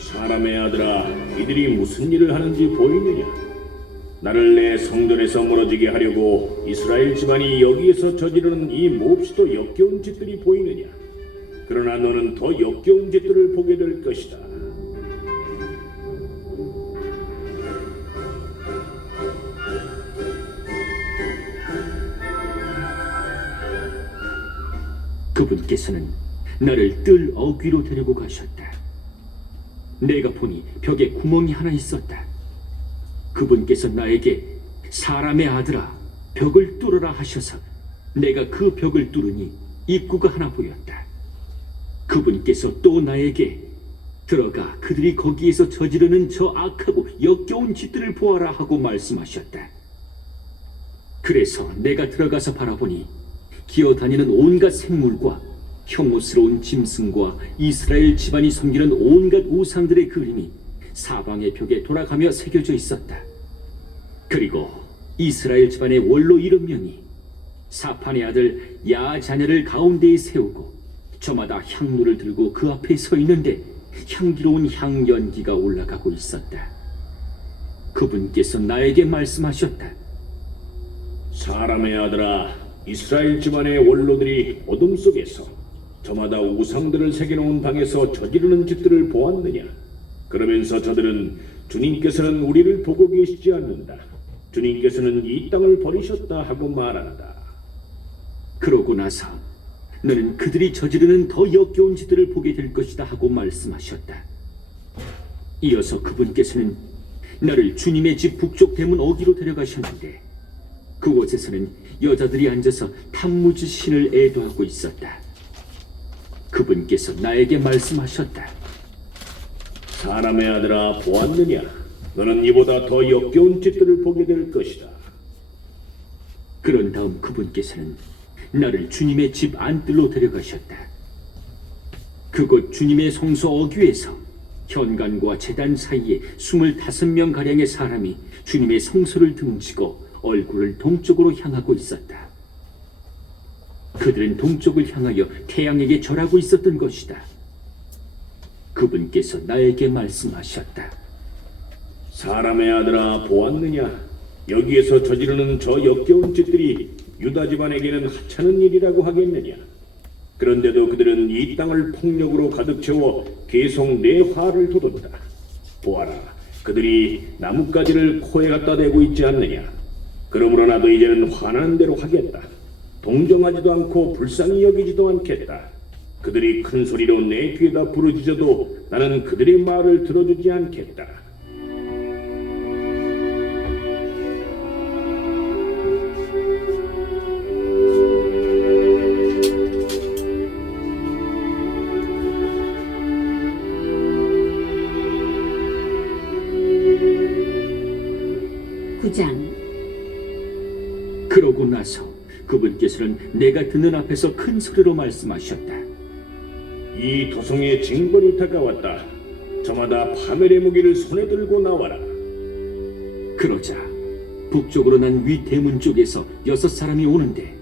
사람의 아들아, 이들이 무슨 일을 하는지 보이느냐? 나를 내 성전에서 멀어지게 하려고 이스라엘 집안이 여기에서 저지르는 이 몹시도 역겨운 짓들이 보이느냐? 그러나 너는 더 역겨운 짓들을 보게 될 것이다. 그분께서는 나를 뜰 어귀로 데리고 가셨다. 내가 보니 벽에 구멍이 하나 있었다. 그분께서 나에게 사람의 아들아 벽을 뚫어라 하셔서 내가 그 벽을 뚫으니 입구가 하나 보였다. 그분께서 또 나에게 들어가 그들이 거기에서 저지르는 저 악하고 역겨운 짓들을 보아라 하고 말씀하셨다. 그래서 내가 들어가서 바라보니 기어다니는 온갖 생물과 혐오스러운 짐승과 이스라엘 집안이 섬기는 온갖 우상들의 그림이 사방의 벽에 돌아가며 새겨져 있었다. 그리고 이스라엘 집안의 원로 7명이 사판의 아들 야자냐를 가운데에 세우고 저마다 향로를 들고 그 앞에 서 있는데 향기로운 향연기가 올라가고 있었다. 그분께서 나에게 말씀하셨다. 사람의 아들아, 이스라엘 집안의 원로들이 어둠 속에서 저마다 우상들을 새겨놓은 방에서 저지르는 짓들을 보았느냐? 그러면서 저들은 주님께서는 우리를 보고 계시지 않는다. 주님께서는 이 땅을 버리셨다 하고 말한다. 그러고 나서 너는 그들이 저지르는 더 역겨운 짓들을 보게 될 것이다 하고 말씀하셨다. 이어서 그분께서는 나를 주님의 집 북쪽 대문 어귀로 데려가셨는데 그곳에서는 여자들이 앉아서 탐무지 신을 애도하고 있었다. 그분께서 나에게 말씀하셨다. 사람의 아들아, 보았느냐? 너는 이보다 더 역겨운 짓들을 보게 될 것이다. 그런 다음 그분께서는 나를 주님의 집 안뜰로 데려가셨다. 그곳 주님의 성소 어귀에서 현관과 제단 사이에 25명가량의 사람이 주님의 성소를 등지고 얼굴을 동쪽으로 향하고 있었다. 그들은 동쪽을 향하여 태양에게 절하고 있었던 것이다. 그분께서 나에게 말씀하셨다. 사람의 아들아, 보았느냐? 여기에서 저지르는 저 역겨운 짓들이 유다 집안에게는 하찮은 일이라고 하겠느냐? 그런데도 그들은 이 땅을 폭력으로 가득 채워 계속 내 화를 돋운다. 보아라, 그들이 나뭇가지를 코에 갖다 대고 있지 않느냐. 그러므로 나도 이제는 화나는 대로 하겠다. 동정하지도 않고 불쌍히 여기지도 않겠다. 그들이 큰 소리로 내 귀에다 부르짖어도 나는 그들의 말을 들어주지 않겠다. 구장. 그러고 나서 그분께서는 내가 듣는 앞에서 큰 소리로 말씀하셨다. 이 도성의 징벌이 다가왔다. 저마다 파멸의 무기를 손에 들고 나와라. 그러자 북쪽으로 난 위 대문 쪽에서 6사람이 오는데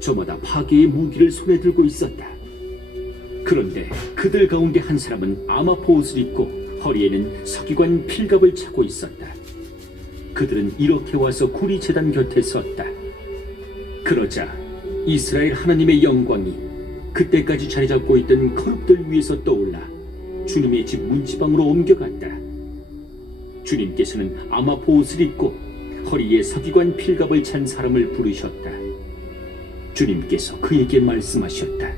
저마다 파괴의 무기를 손에 들고 있었다. 그런데 그들 가운데 한 사람은 아마포 옷을 입고 허리에는 서기관 필갑을 차고 있었다. 그들은 이렇게 와서 구리 제단 곁에 섰다. 그러자 이스라엘 하나님의 영광이 그때까지 자리 잡고 있던 거룩들 위에서 떠올라 주님의 집 문지방으로 옮겨갔다. 주님께서는 아마포 옷을 입고 허리에 서기관 필갑을 찬 사람을 부르셨다. 주님께서 그에게 말씀하셨다.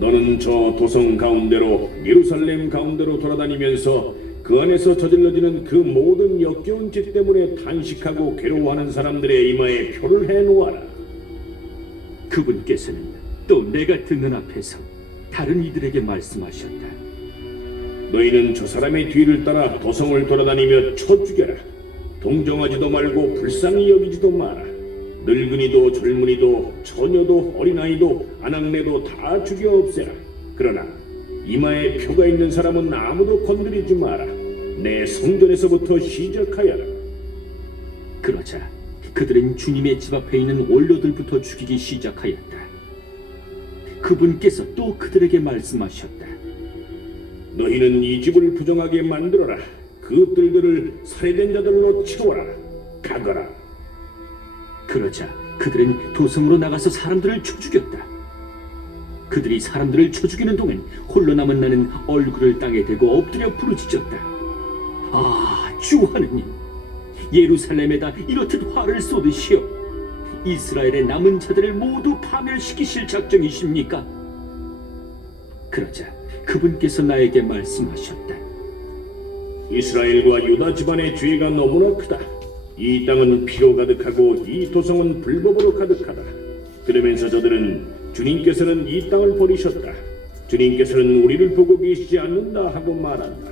너는 저 도성 가운데로 예루살렘 가운데로 돌아다니면서 그 안에서 저질러지는 그 모든 역겨운 짓 때문에 탄식하고 괴로워하는 사람들의 이마에 표를 해놓아라. 그분께서는 또 내가 듣는 앞에서 다른 이들에게 말씀하셨다. 너희는 저 사람의 뒤를 따라 도성을 돌아다니며 쳐 죽여라. 동정하지도 말고 불쌍히 여기지도 마라. 늙은이도 젊은이도 처녀도 어린아이도 아낙네도 다 죽여 없애라. 그러나 이마에 표가 있는 사람은 아무도 건드리지 마라. 내 성전에서부터 시작하여라. 그러자 그들은 주님의 집 앞에 있는 원로들부터 죽이기 시작하였다. 그분께서 또 그들에게 말씀하셨다. 너희는 이 집을 부정하게 만들어라. 그 뜰들을 살해된 자들로 채워라. 가거라. 그러자 그들은 도성으로 나가서 사람들을 쳐 죽였다. 그들이 사람들을 쳐 죽이는 동안 홀로 남은 나는 얼굴을 땅에 대고 엎드려 부르짖었다. 아, 주 하느님, 예루살렘에다 이렇듯 화를 쏟으시어 이스라엘의 남은 자들을 모두 파멸시키실 작정이십니까? 그러자 그분께서 나에게 말씀하셨다. 이스라엘과 유다 집안의 죄가 너무나 크다. 이 땅은 피로 가득하고 이 도성은 불법으로 가득하다. 그러면서 저들은 주님께서는 이 땅을 버리셨다. 주님께서는 우리를 보고 계시지 않는다 하고 말한다.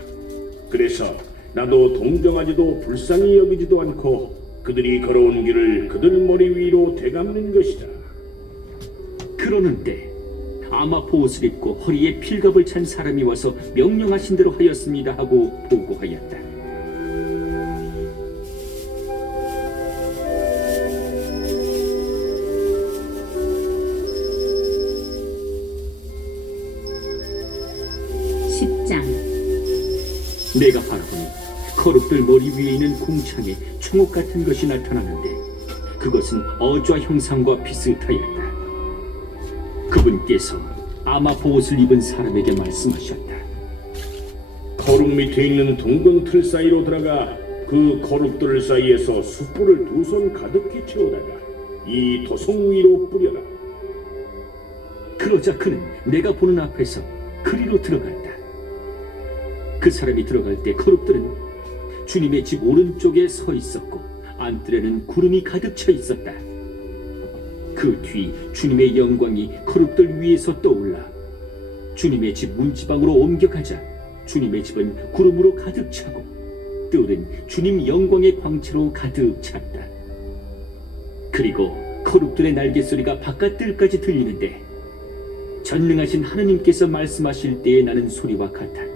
그래서 나도 동정하지도 불쌍히 여기지도 않고 그들이 걸어온 길을 그들 머리 위로 되감는 것이다. 그러는데 아마포 옷을 입고 허리에 필갑을 찬 사람이 와서 명령하신 대로 하였습니다 하고 보고하였다. 내가 바라보니 거룩들 머리 위에 있는 궁창에 총옥 같은 것이 나타나는데 그것은 어좌 형상과 비슷하였다. 그분께서 아마포 옷을 입은 사람에게 말씀하셨다. 거룩 밑에 있는 둥근 틀 사이로 들어가 그 거룩들 사이에서 숯불을 2손 가득히 채우다가 이 도성 위로 뿌려라. 그러자 그는 내가 보는 앞에서 그리로 들어간다. 그 사람이 들어갈 때 거룩들은 주님의 집 오른쪽에 서 있었고 안뜰에는 구름이 가득 차 있었다. 그 뒤 주님의 영광이 거룩들 위에서 떠올라 주님의 집 문지방으로 옮겨가자 주님의 집은 구름으로 가득 차고 뜰은 주님 영광의 광채로 가득 찼다. 그리고 거룩들의 날갯소리가 바깥 뜰까지 들리는데 전능하신 하느님께서 말씀하실 때에 나는 소리와 같았다.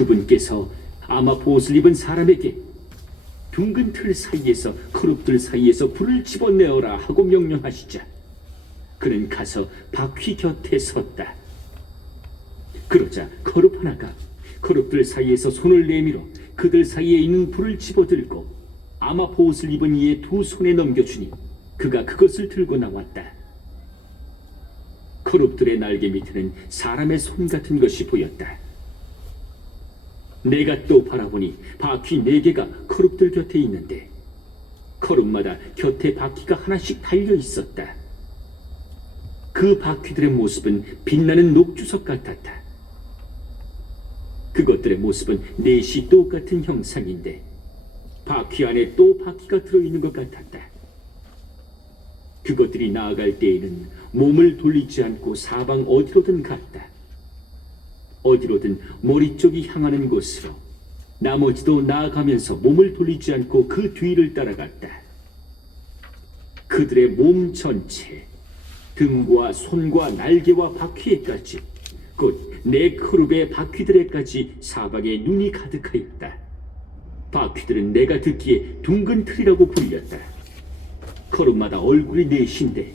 그분께서 아마포 옷을 입은 사람에게 둥근 틀 사이에서 거룩들 사이에서 불을 집어내어라 하고 명령하시자 그는 가서 바퀴 곁에 섰다. 그러자 거룹 하나가 거룹들 사이에서 손을 내밀어 그들 사이에 있는 불을 집어들고 아마포 옷을 입은 이의 두 손에 넘겨주니 그가 그것을 들고 나왔다. 거룹들의 날개 밑에는 사람의 손 같은 것이 보였다. 내가 또 바라보니 바퀴 4개가 거룹들 곁에 있는데 거룹마다 곁에 바퀴가 하나씩 달려 있었다. 그 바퀴들의 모습은 빛나는 녹주석 같았다. 그것들의 모습은 넷이 똑같은 형상인데 바퀴 안에 또 바퀴가 들어있는 것 같았다. 그것들이 나아갈 때에는 몸을 돌리지 않고 사방 어디로든 갔다. 어디로든 머리 쪽이 향하는 곳으로 나머지도 나아가면서 몸을 돌리지 않고 그 뒤를 따라갔다. 그들의 몸 전체, 등과 손과 날개와 바퀴에까지, 곧 내 크룹의 바퀴들에까지 사방에 눈이 가득하였다. 바퀴들은 내가 듣기에 둥근 틀이라고 불렸다. 거룹마다 얼굴이 넷인데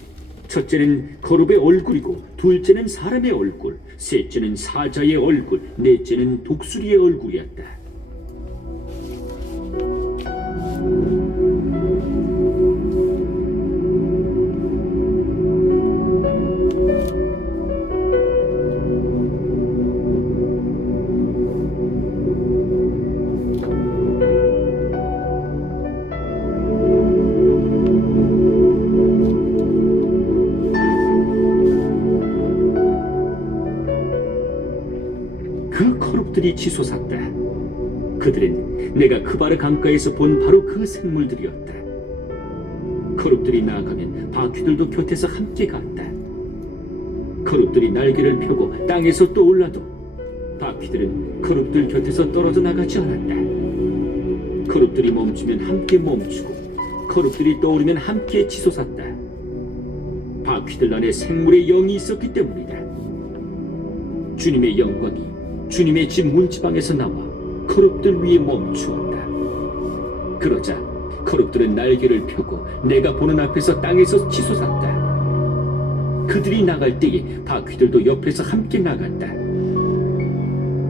첫째는 거룹의 얼굴이고 둘째는 사람의 얼굴, 셋째는 사자의 얼굴, 넷째는 독수리의 얼굴이었다. 그 거룹들이 치솟았다. 그들은 내가 크바르 강가에서 본 바로 그 생물들이었다. 거룹들이 나아가면 바퀴들도 곁에서 함께 갔다. 거룹들이 날개를 펴고 땅에서 떠올라도 바퀴들은 거룹들 곁에서 떨어져 나가지 않았다. 거룹들이 멈추면 함께 멈추고 거룹들이 떠오르면 함께 치솟았다. 바퀴들 안에 생물의 영이 있었기 때문이다. 주님의 영광이 주님의 집 문지방에서 나와 거룹들 위에 멈추었다. 그러자 거룹들은 날개를 펴고 내가 보는 앞에서 땅에서 치솟았다. 그들이 나갈 때에 바퀴들도 옆에서 함께 나갔다.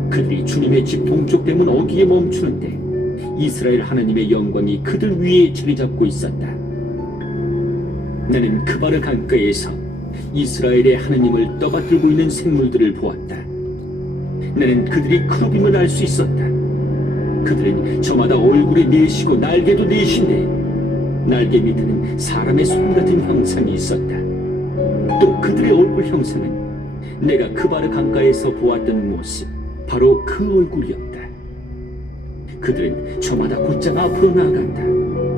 그들이 주님의 집 동쪽 대문 어귀에 멈추는데 이스라엘 하나님의 영광이 그들 위에 자리 잡고 있었다. 나는 크바르 강가에서 이스라엘의 하나님을 떠받들고 있는 생물들을 보았다. 나는 그들이 크룹임을 알 수 있었다. 그들은 저마다 얼굴이 넷이고 날개도 넷인데 날개 밑에는 사람의 손 같은 형상이 있었다. 또 그들의 얼굴 형상은 내가 크바르 강가에서 보았던 모습, 바로 그 얼굴이었다. 그들은 저마다 곧장 앞으로 나아간다.